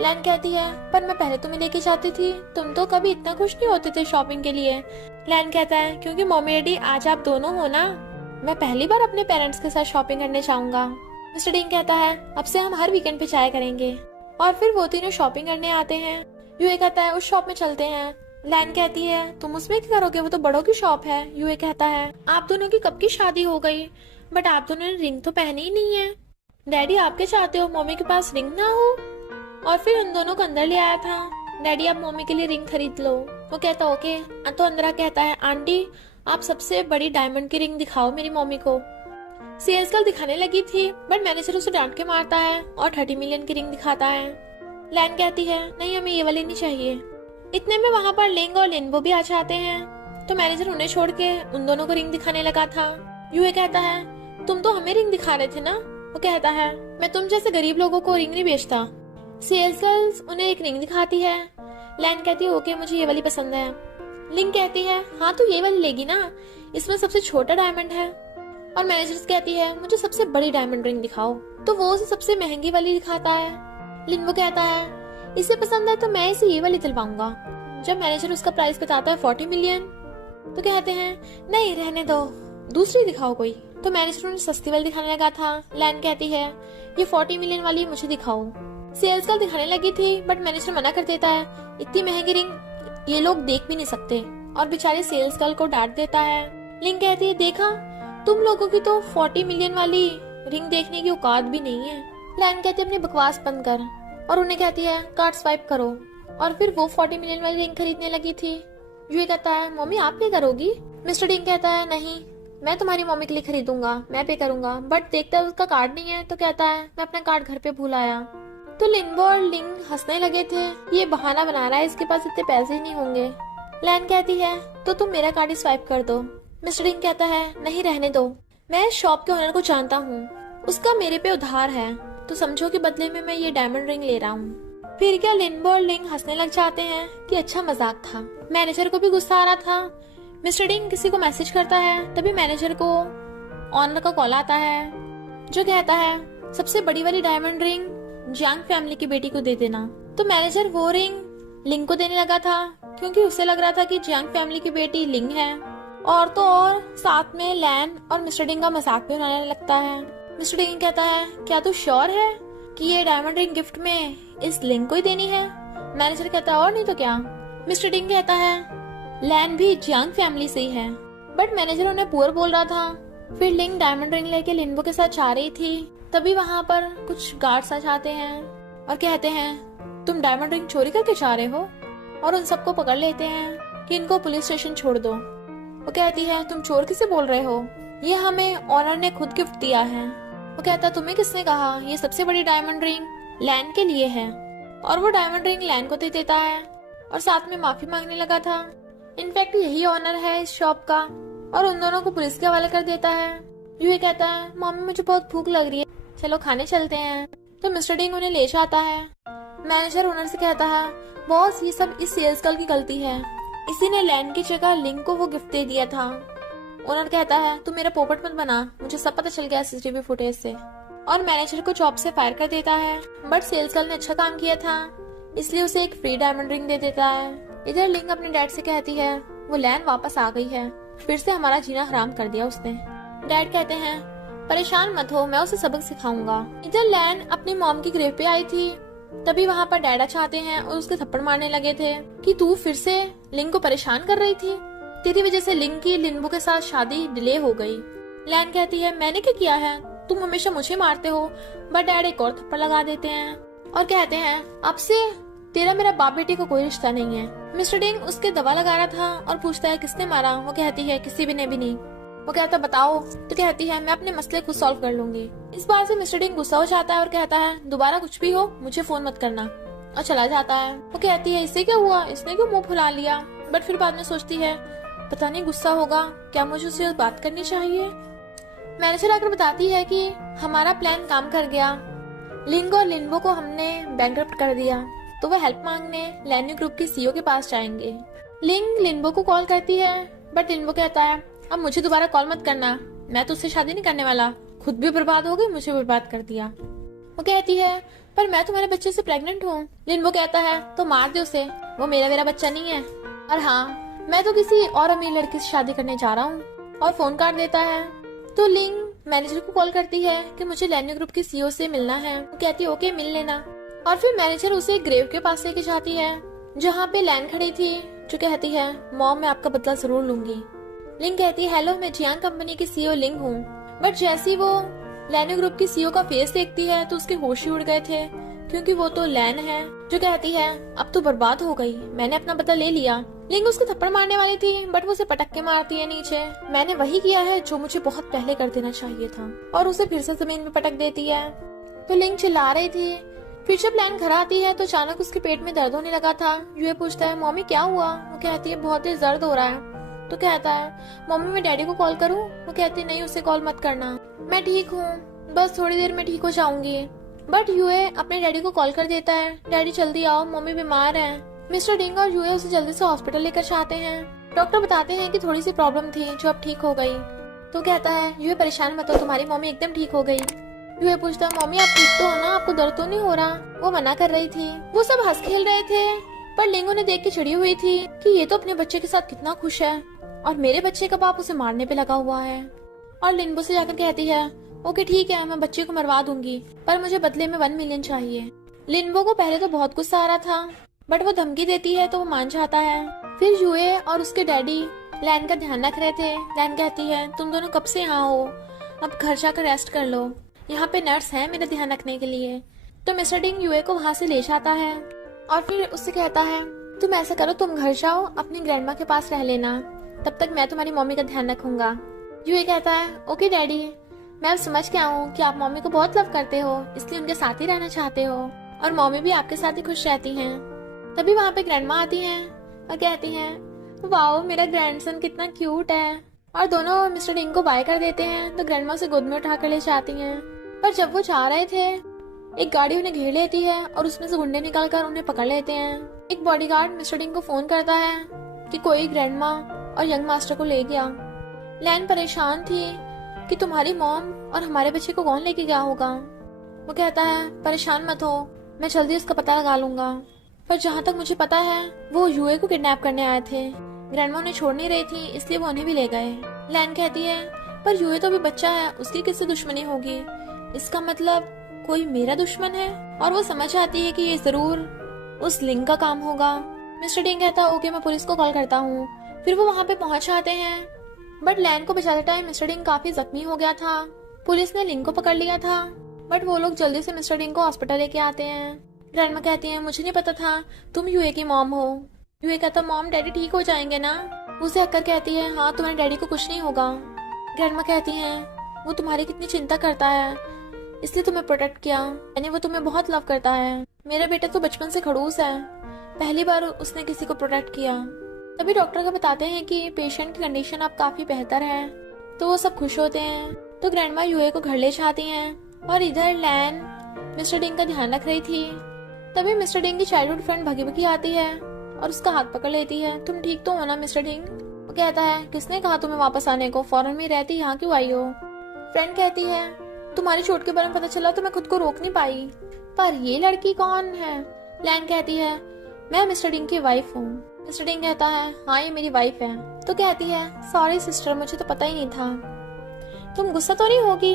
लैन कहती है पर मैं पहले तुम्हें लेके जाती थी, तुम तो कभी इतना खुश नहीं होते थे शॉपिंग के लिए। लैन कहता है क्योंकि मम्मी डैडी आज आप दोनों हो ना, मैं पहली बार अपने पेरेंट्स के साथ शॉपिंग करने जाऊंगा। मिस्टर डिंग कहता है अब से हम हर वीकेंड पे जाया करेंगे, और फिर वो तीनों शॉपिंग करने आते हैं। यूए कहता है उस शॉप में चलते हैं। लैन कहती है तुम उसमें क्या करोगे, वो तो बड़ों की शॉप है। यूए कहता है आप दोनों की कब की शादी हो गई, बट आप दोनों ने रिंग तो पहनी ही नहीं है। डैडी आप क्या चाहते हो, मम्मी के पास रिंग ना हो? और फिर उन दोनों को अंदर ले आया था। डैडी आप मम्मी के लिए रिंग खरीद लो। वो कहता ओके। तो अंदर कहता है आंटी आप सबसे बड़ी डायमंड की रिंग दिखाओ मेरी मम्मी को। सेल्स गर्ल दिखाने लगी थी बट मैनेजर उसे डांट के मारता है और 30 मिलियन की रिंग दिखाता है। लैन कहती है नहीं हमें ये वाली नहीं चाहिए। इतने में वहाँ पर लिंग और लिनबो भी आ जाते हैं, तो मैनेजर उन्हें छोड़ के उन दोनों को रिंग दिखाने लगा था। यूए कहता है तुम तो हमें रिंग दिखा रहे थे ना। वो कहता है मैं तुम जैसे गरीब लोगों को रिंग नहीं बेचता, सेल्स गर्ल्स उन्हें एक रिंग दिखाती है। लैन कहती है ओके मुझे ये वाली पसंद है। लिंग कहती है हाँ तो ये वाली लेगी ना, इसमें सबसे छोटा डायमंड है। और मैनेजर कहती है मुझे सबसे बड़ी डायमंड रिंग दिखाओ, तो वो उसे सबसे महंगी वाली दिखाता है। लिंबो कहता है इसे पसंद है तो मैं इसे ये वाली दिलवाऊंगा। जब मैनेजर उसका प्राइस बताता है 40 मिलियन, तो कहते हैं नहीं रहने दो, दूसरी दिखाओ कोई। तो मैनेजर उन्हें सस्ती वाली दिखाने लगा था। लैन कहती है ये 40 मिलियन वाली मुझे दिखाओ। सेल्स गर्ल दिखाने लगी थी बट मैनेजर मना कर देता है, इतनी महंगी रिंग ये लोग देख भी नहीं सकते, और बेचारे सेल्स गर्ल को डांट देता है। लिंग कहती है देखा तुम लोगों की तो 40 मिलियन वाली रिंग देखने की औकात भी नहीं है। लैन कहती है अपनी बकवास बंद कर, और उन्हें कहती है कार्ड स्वाइप करो। और फिर वो 40 मिलियन वाली रिंग खरीदने लगी थी। यूए कहता है मम्मी आप पे करोगी। मिस्टर डिंग कहता है नहीं मैं तुम्हारी मम्मी के लिए खरीदूंगा, मैं पे करूंगा। बट देखता है उसका कार्ड नहीं है, तो कहता है मैं अपना कार्ड घर पे भूल आया। तो लिंबो और लिंग हंसने लगे थे, ये बहाना बना रहा है इसके पास इतने पैसे ही नहीं होंगे। लैन कहती है तो तुम मेरा कार्ड ही स्वाइप कर दो। मिस्टर डिंग कहता है नहीं रहने दो, मैं शॉप के ओनर को जानता हूँ, उसका मेरे पे उधार है, तो समझो कि बदले में मैं ये डायमंड रिंग ले रहा हूँ। फिर क्या लिंबो और लिंग हंसने लग जाते हैं कि अच्छा मजाक था। मैनेजर को भी गुस्सा आ रहा था। मिस्टर डिंग किसी को मैसेज करता है, तभी मैनेजर को ऑनर का कॉल आता है जो कहता है सबसे बड़ी वाली डायमंड रिंग जियांग फैमिली की बेटी को दे देना। तो मैनेजर वो रिंग लिंग को देने लगा था क्योंकि उसे लग रहा था कि जियांग फैमिली की बेटी लिंग है। और तो और साथ में लैन और मिस्टर डिंग का मजाक भी उड़ाने लगता है। मिस्टर डिंग कहता है क्या तू श्योर है कि ये डायमंड रिंग गिफ्ट में इस लिंग को ही देनी है। मैनेजर कहता है और नहीं तो क्या। मिस्टर डिंग कहता है लैन भी जियांग फैमिली से ही है, बट मैनेजर उन्हें पुअर बोल रहा था। फिर लिंग डायमंड रिंग लेके लिंबो के साथ जा रही थी, तभी वहाँ पर कुछ गार्ड्स आ जाते हैं और कहते हैं तुम डायमंड रिंग चोरी करके जा रहे हो, और उन सबको पकड़ लेते हैं कि इनको पुलिस स्टेशन छोड़ दो। वो कहती है तुम चोर किसे बोल रहे हो, ये हमें ऑनर ने खुद गिफ्ट दिया है। वो कहता तुम्हें किसने कहा, ये सबसे बड़ी डायमंड रिंग लैन के लिए है। और वो डायमंड रिंग लैन को दे देता है और साथ में माफी मांगने लगा था। इनफैक्ट यही ऑनर है इस शॉप का, और उन दोनों को पुलिस के हवाले कर देता है। यूए कहता है मम्मी मुझे बहुत भूख लग रही है, चलो खाने चलते हैं। तो मिस्टर डिंग उन्हें ले जाता है। मैनेजर ओनर से कहता है बॉस ये सब इस सेल्स गर्ल की गलती है, इसी ने लैन की जगह लिंग को वो गिफ्ट दे दिया था। ओनर कहता है तू मेरा पोपट मत बना, मुझे सब पता चल गया सीसीटीवी फुटेज से। और मैनेजर को जॉब से फायर कर देता है, बट सेल्स गर्ल ने अच्छा काम किया था इसलिए उसे एक फ्री डायमंड रिंग दे देता है। इधर लिंग अपने डैड से कहती है वो लैन वापस आ गई है, फिर से हमारा जीना हराम कर दिया उसने। डैड कहते हैं परेशान मत हो, मैं उसे सबक सिखाऊंगा। इधर लैन अपनी मॉम की ग्रेव पे आई थी, तभी वहाँ पर डैड चाहते हैं और उसके थप्पड़ मारने लगे थे कि तू फिर से लिंग को परेशान कर रही थी, तेरी वजह से लिंग की लिंबो के साथ शादी डिले हो गई। लैन कहती है मैंने क्या किया है, तुम हमेशा मुझे मारते हो। बट डैड एक और थप्पड़ लगा देते हैं और कहते हैं अब से तेरा मेरा बाप बेटी को कोई रिश्ता नहीं है। मिस्टर डिंग उसके दवा लगा रहा था और पूछता है किसने मारा। वो कहती है किसी भी ने भी नहीं। वो कहता बताओ, तो कहती है मैं अपने मसले खुद सॉल्व कर लूंगी। इस बात से मिस्टर डिंग गुस्सा हो जाता है और कहता है दोबारा कुछ भी हो मुझे फोन मत करना, और चला जाता है। वो कहती है इससे क्या हुआ, इसने क्यों मुंह फुला लिया। बट फिर बाद में सोचती है पता नहीं गुस्सा होगा, क्या मुझे उससे बात करनी चाहिए। मैनेजर आकर बताती है कि हमारा प्लान काम कर गया, लिंग और लिंबो को हमने बैंकरप्ट कर दिया, तो वो हेल्प मांगने लैन्यू ग्रुप के सीईओ के पास जाएंगे। लिंग लिंबो को कॉल करती है, बट लिंबो कहता है अब मुझे दोबारा कॉल मत करना, मैं तो उससे शादी नहीं करने वाला, खुद भी बर्बाद हो गई, मुझे बर्बाद कर दिया। वो कहती है पर मैं तुम्हारे बच्चे से प्रेग्नेंट हूँ। लिंबो कहता है तो मार दे उसे, वो मेरा बच्चा नहीं है, और हाँ मैं तो किसी और अमीर लड़की से शादी करने जा रहा हूँ, और फोन काट देता है। तो लिंग मैनेजर को कॉल करती है कि मुझे लैन्यू ग्रुप की सीईओ से मिलना है। वो कहती है ओके मिल लेना। और फिर मैनेजर उसे ग्रेव के पास लेके जाती है जहाँ पे लैन खड़ी थी, जो कहती है मॉम मैं आपका बदला जरूर लूंगी। लिंग कहती है हेलो मैं जियांग कंपनी की सीईओ लिंग हूँ। बट जैसी वो लैन्यू ग्रुप की सीईओ का फेस देखती है तो उसके होश ही उड़ गए थे, क्योंकि वो तो लैन है, जो कहती है अब तो बर्बाद हो गई, मैंने अपना बदला ले लिया। लिंग उसको थप्पड़ मारने वाली थी बट वो उसे पटक के मारती है नीचे। मैंने वही किया है जो मुझे बहुत पहले कर देना चाहिए था, और उसे फिर से जमीन पे पटक देती है। तो लिंग चिल्ला रही थी। फिर जब लैन घर आती है तो अचानक उसके पेट में दर्द होने लगा था। ये पूछता है मम्मी क्या हुआ। वो कहती है बहुत ही दर्द हो रहा है। तो कहता है मम्मी मैं डैडी को कॉल करूं। वो कहती है नहीं उसे कॉल मत करना, मैं ठीक हूँ, बस थोड़ी देर में ठीक हो जाऊंगी। बट यूए अपने डैडी को कॉल कर देता है, डैडी जल्दी आओ, मम्मी बीमार है। मिस्टर डिंग और यूए उसे जल्दी से हॉस्पिटल लेकर जाते हैं। डॉक्टर बताते हैं कि थोड़ी सी प्रॉब्लम थी जो अब ठीक हो गई। तो कहता है, यूए परेशान मत हो, तुम्हारी मम्मी एकदम ठीक हो गई। यूए पूछता है, मम्मी आप ठीक तो हो ना, आपको दर्द तो नहीं हो रहा? वो मना कर रही थी। वो सब हंस खेल रहे थे, पर लिंग उन्हें देख के चिड़ी हुई थी कि ये तो अपने बच्चे के साथ कितना खुश है और मेरे बच्चे का बाप उसे मारने पे लगा हुआ है। और लिनबो से जाकर कहती है, ओके ठीक है, मैं बच्चे को मरवा दूंगी, पर मुझे बदले में 1 मिलियन चाहिए। लिनबो को पहले तो बहुत गुस्सा आ रहा था, बट वो धमकी देती है तो वो मान जाता है। फिर यूए और उसके डैडी लैन का ध्यान रख रहे थे। लैन कहती है, तुम दोनों कब से यहाँ हो, अब घर जाकर रेस्ट कर लो, यहाँ पे नर्स है मेरा ध्यान रखने के लिए। तो मिस्टर डिंग यूए को वहाँ से ले जाता है और फिर उससे कहता है, तुम ऐसा करो, तुम घर जाओ, अपनी ग्रैंडमा के पास रह लेना, तब तक मैं तुम्हारी मम्मी का ध्यान रखूंगा। यूए कहता है, ओके डैडी, मैं अब समझ के आऊँ कि आप मम्मी को बहुत लव करते हो, इसलिए उनके साथ ही रहना चाहते हो और मम्मी भी आपके साथ ही खुश रहती हैं। तभी वहाँ पे ग्रैंडमा आती हैं और कहती हैं, वाओ मेरा ग्रैंडसन कितना क्यूट है। और दोनों मिस्टर डिंग को बाय कर देते हैं। तो ग्रैंडमा उसे गोद में उठा कर ले जाती हैं। पर जब वो जा रहे थे, एक गाड़ी उन्हें घेर लेती है और उसमें से गुंडे निकालकर उन्हें पकड़ लेते हैं। एक बॉडीगार्ड मिस्टर डिंग को फोन करता है कि कोई ग्रैंडमा और यंग मास्टर को ले गया। लैन परेशान थी कि तुम्हारी मॉम और हमारे बच्चे को कौन लेके गया होगा। वो कहता है, परेशान मत हो, मैं जल्दी उसका पता लगा लूंगा। पर जहाँ तक मुझे पता है वो यूए को किडनैप करने आए थे, ग्रैंडमा उन्हें छोड़ नहीं रही थी, इसलिए वो उन्हें भी ले गए। लैन कहती है, पर यूए तो अभी बच्चा है, उसकी किससे दुश्मनी होगी, इसका मतलब कोई मेरा दुश्मन है। और वो समझ आती है कि ये जरूर उस लिंग का काम होगा। मिस्टर डिंग कहता है, ओके मैं पुलिस को कॉल करता हूँ। फिर वो वहाँ पे पहुंच जाते हैं, बट लैन को बचाते टाइम मिस्टर डिंग काफी जख्मी हो गया था। पुलिस ने लिंग को पकड़ लिया था, बट वो लोग जल्दी से मिस्टर डिंग को हॉस्पिटल लेके आते हैं। ग्रैंडमा कहती है, मुझे नहीं पता था तुम यूए की मॉम हो। यूए कहता, मॉम डैडी ठीक हो जाएंगे ना? उसे हककर कहती है, हाँ तुम्हारे डैडी को कुछ नहीं होगा। ग्रैंडमा कहती है, वो तुम्हारी कितनी चिंता करता है, इसलिए तुम्हें प्रोटेक्ट किया, यानी वो तुम्हें बहुत लव करता है। मेरा बेटा तो बचपन से खड़ूस है, पहली बार उसने किसी को प्रोटेक्ट किया। तभी डॉक्टर को बताते हैं कि पेशेंट की कंडीशन अब काफी बेहतर है। तो वो सब खुश होते हैं। तो ग्रैंडमा यूए को घर ले जाती हैं और इधर लैन मिस्टर डिंग का ध्यान रख रही थी। तभी मिस्टर डिंग की चाइल्डहुड फ्रेंड भगी भगी आती है और उसका हाथ पकड़ लेती है। तुम ठीक तो हो ना मिस्टर डिंग? वो कहता है, किसने कहा तुम्हें वापस आने को, फॉरेन में रहती, यहाँ क्यों आई हो? फ्रेंड कहती है, तुम्हारी चोट के बारे में पता चला तो मैं खुद को रोक नहीं पाई, पर ये लड़की कौन है? लैन कहती है, मैं मिस्टर डिंग की वाइफ हूँ। मिस्टर डिंग कहता है, हाँ ये मेरी वाइफ है। तो कहती है, सॉरी सिस्टर, मुझे तो पता ही नहीं था। तुम गुस्सा तो नहीं होगी?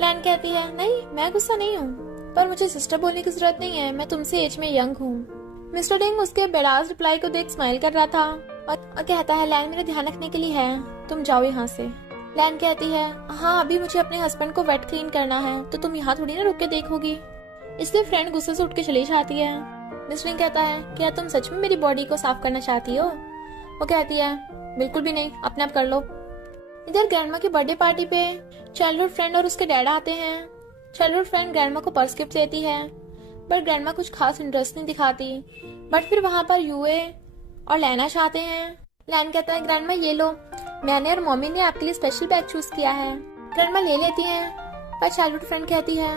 लैन कहती है, नहीं मैं गुस्सा नहीं हूँ, पर मुझे सिस्टर बोलने की जरूरत नहीं है, मैं तुमसे एज में यंग हूँ। मिस्टर डिंग उसके बेडास रिप्लाई को देख स्माइल कर रहा था और कहता है, लैन मेरा ध्यान रखने के लिए है, तुम जाओ यहाँ से। लैन कहती है, हाँ अभी मुझे अपने हस्बैंड को वेट क्लीन करना है, तो तुम यहाँ थोड़ी ना रुक के देखोगी। इसलिए फ्रेंड गुस्से से उठ के चली जाती है। मिस्टर डिंग कहता है, क्या तुम सच में मेरी बॉडी को साफ करना चाहती हो? वो कहती है, बिल्कुल भी नहीं, अपने आप कर लो। इधर ग्रैंडमा की बर्थडे पार्टी पे चाइल्डहुड फ्रेंड और उसके डैड आते हैं। चाइल्डहुड फ्रेंड ग्रैंडमा को पर्स गिफ्ट देती है, पर ग्रैंडमा कुछ खास इंटरेस्ट नहीं दिखाती। बट फिर वहाँ पर यूए और लैना चाहते हैं। लैन कहता है, ग्रैंडमा ये लो, मैंने और मम्मी ने आपके लिए स्पेशल बैग चूज किया है। ग्रैंडमा ले लेती हैं, पर चाइल्डहुड फ्रेंड कहती है,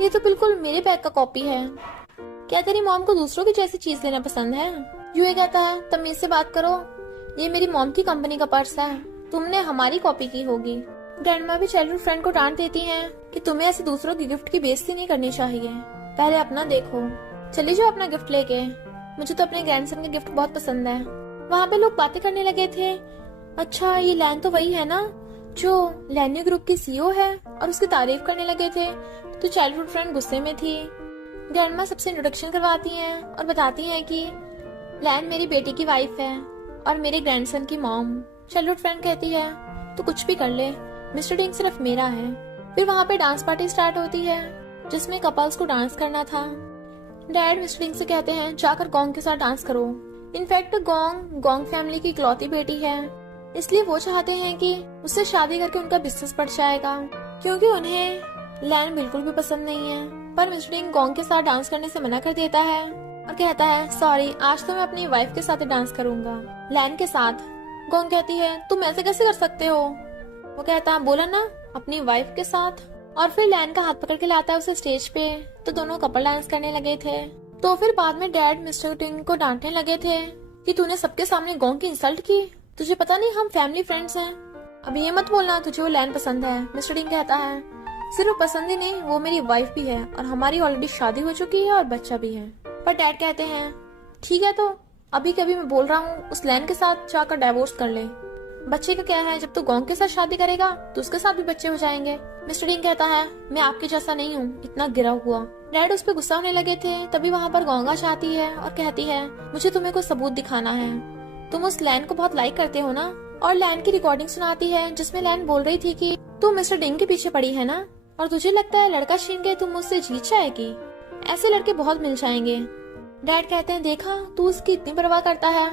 ये तो बिल्कुल मेरे बैग का कॉपी है, क्या तेरी मॉम को दूसरों की जैसी चीज लेना पसंद है? यूए कहता है, तमीज से बात करो, ये मेरी मॉम की कंपनी का पर्स है, तुमने हमारी कॉपी की होगी। ग्रैंडमा भी चाइल्डहुड फ्रेंड को डांट देती हैं कि तुम्हें ऐसे दूसरों की गिफ्ट की बेइज्जती नहीं करनी चाहिए, पहले अपना देखो, चली जाओ अपना गिफ्ट लेके, मुझे तो अपने ग्रैंडसन का गिफ्ट बहुत पसंद है। वहाँ पे लोग बातें करने लगे थे, अच्छा ये लैन तो वही है ना जो लैन्यू ग्रुप की सीईओ है, और उसकी तारीफ करने लगे थे। तो चाइल्डहुड फ्रेंड गुस्से में थी। ग्रैंडमा सबसे इंट्रोडक्शन करवाती हैं और बताती हैं कि लैन मेरी बेटी की वाइफ है और मेरे ग्रैंडसन की मॉम। चाइल्डहुड फ्रेंड कहती है, तो कुछ भी कर ले, मिस्टर डिंग सिर्फ मेरा है। फिर वहाँ पे डांस पार्टी स्टार्ट होती है जिसमें कपल्स को डांस करना था। डैड मिस्टर डिंग से कहते हैं, जाकर गोंग के साथ डांस करो। इनफैक्ट गोंग फैमिली की इकलौती बेटी है, इसलिए वो चाहते हैं कि उससे शादी करके उनका बिजनेस बढ़ जाएगा, क्योंकि उन्हें लैन बिल्कुल भी पसंद नहीं है। पर मिस्टर डिंग गोंग के साथ डांस करने से मना कर देता है और कहता है, सॉरी आज तो मैं अपनी वाइफ के साथ डांस करूंगा, लैन के साथ। गोंग कहती है, तुम ऐसे कैसे कर सकते हो? वो कहता है, बोला ना अपनी वाइफ के साथ। और फिर लैन का हाथ पकड़ के लाता है उसे स्टेज पे, तो दोनों कपल डांस करने लगे थे। तो फिर बाद में डैड मिस्टर डिंग को डांटने लगे थे कि तूने सबके सामने गोंग की इंसल्ट की, तुझे पता नहीं हम फैमिली फ्रेंड्स हैं, अब ये मत बोलना तुझे वो लैन पसंद है। मिस्टर डिंग कहता है सिर्फ पसंद ही नहीं, वो मेरी वाइफ भी है और हमारी ऑलरेडी शादी हो चुकी है और बच्चा भी है। पर डैड कहते हैं ठीक है, तो अभी कभी मैं बोल रहा हूँ उस लैन के साथ जाकर डाइवोर्स कर ले, बच्चे का क्या है, जब तू गोंग के साथ शादी करेगा तो उसके साथ भी बच्चे हो जाएंगे। मिस्टर डिंग कहता है मैं आपके जैसा नहीं हूँ इतना गिरा हुआ। डैड उस पर गुस्सा होने लगे थे, तभी वहाँ पर गोंगा आती है और कहती है मुझे तुम्हें कोई सबूत दिखाना है, तुम उस लैन को बहुत लाइक करते हो ना। और लैन की रिकॉर्डिंग सुनाती है जिसमें लैन बोल रही थी कि तू मिस्टर डिंग के पीछे पड़ी है ना, और तुझे लगता है लड़का छीन के तुम मुझसे जीत जाएगी, ऐसे लड़के बहुत मिल जाएंगे। डैड कहते हैं देखा तू उसकी इतनी परवाह करता है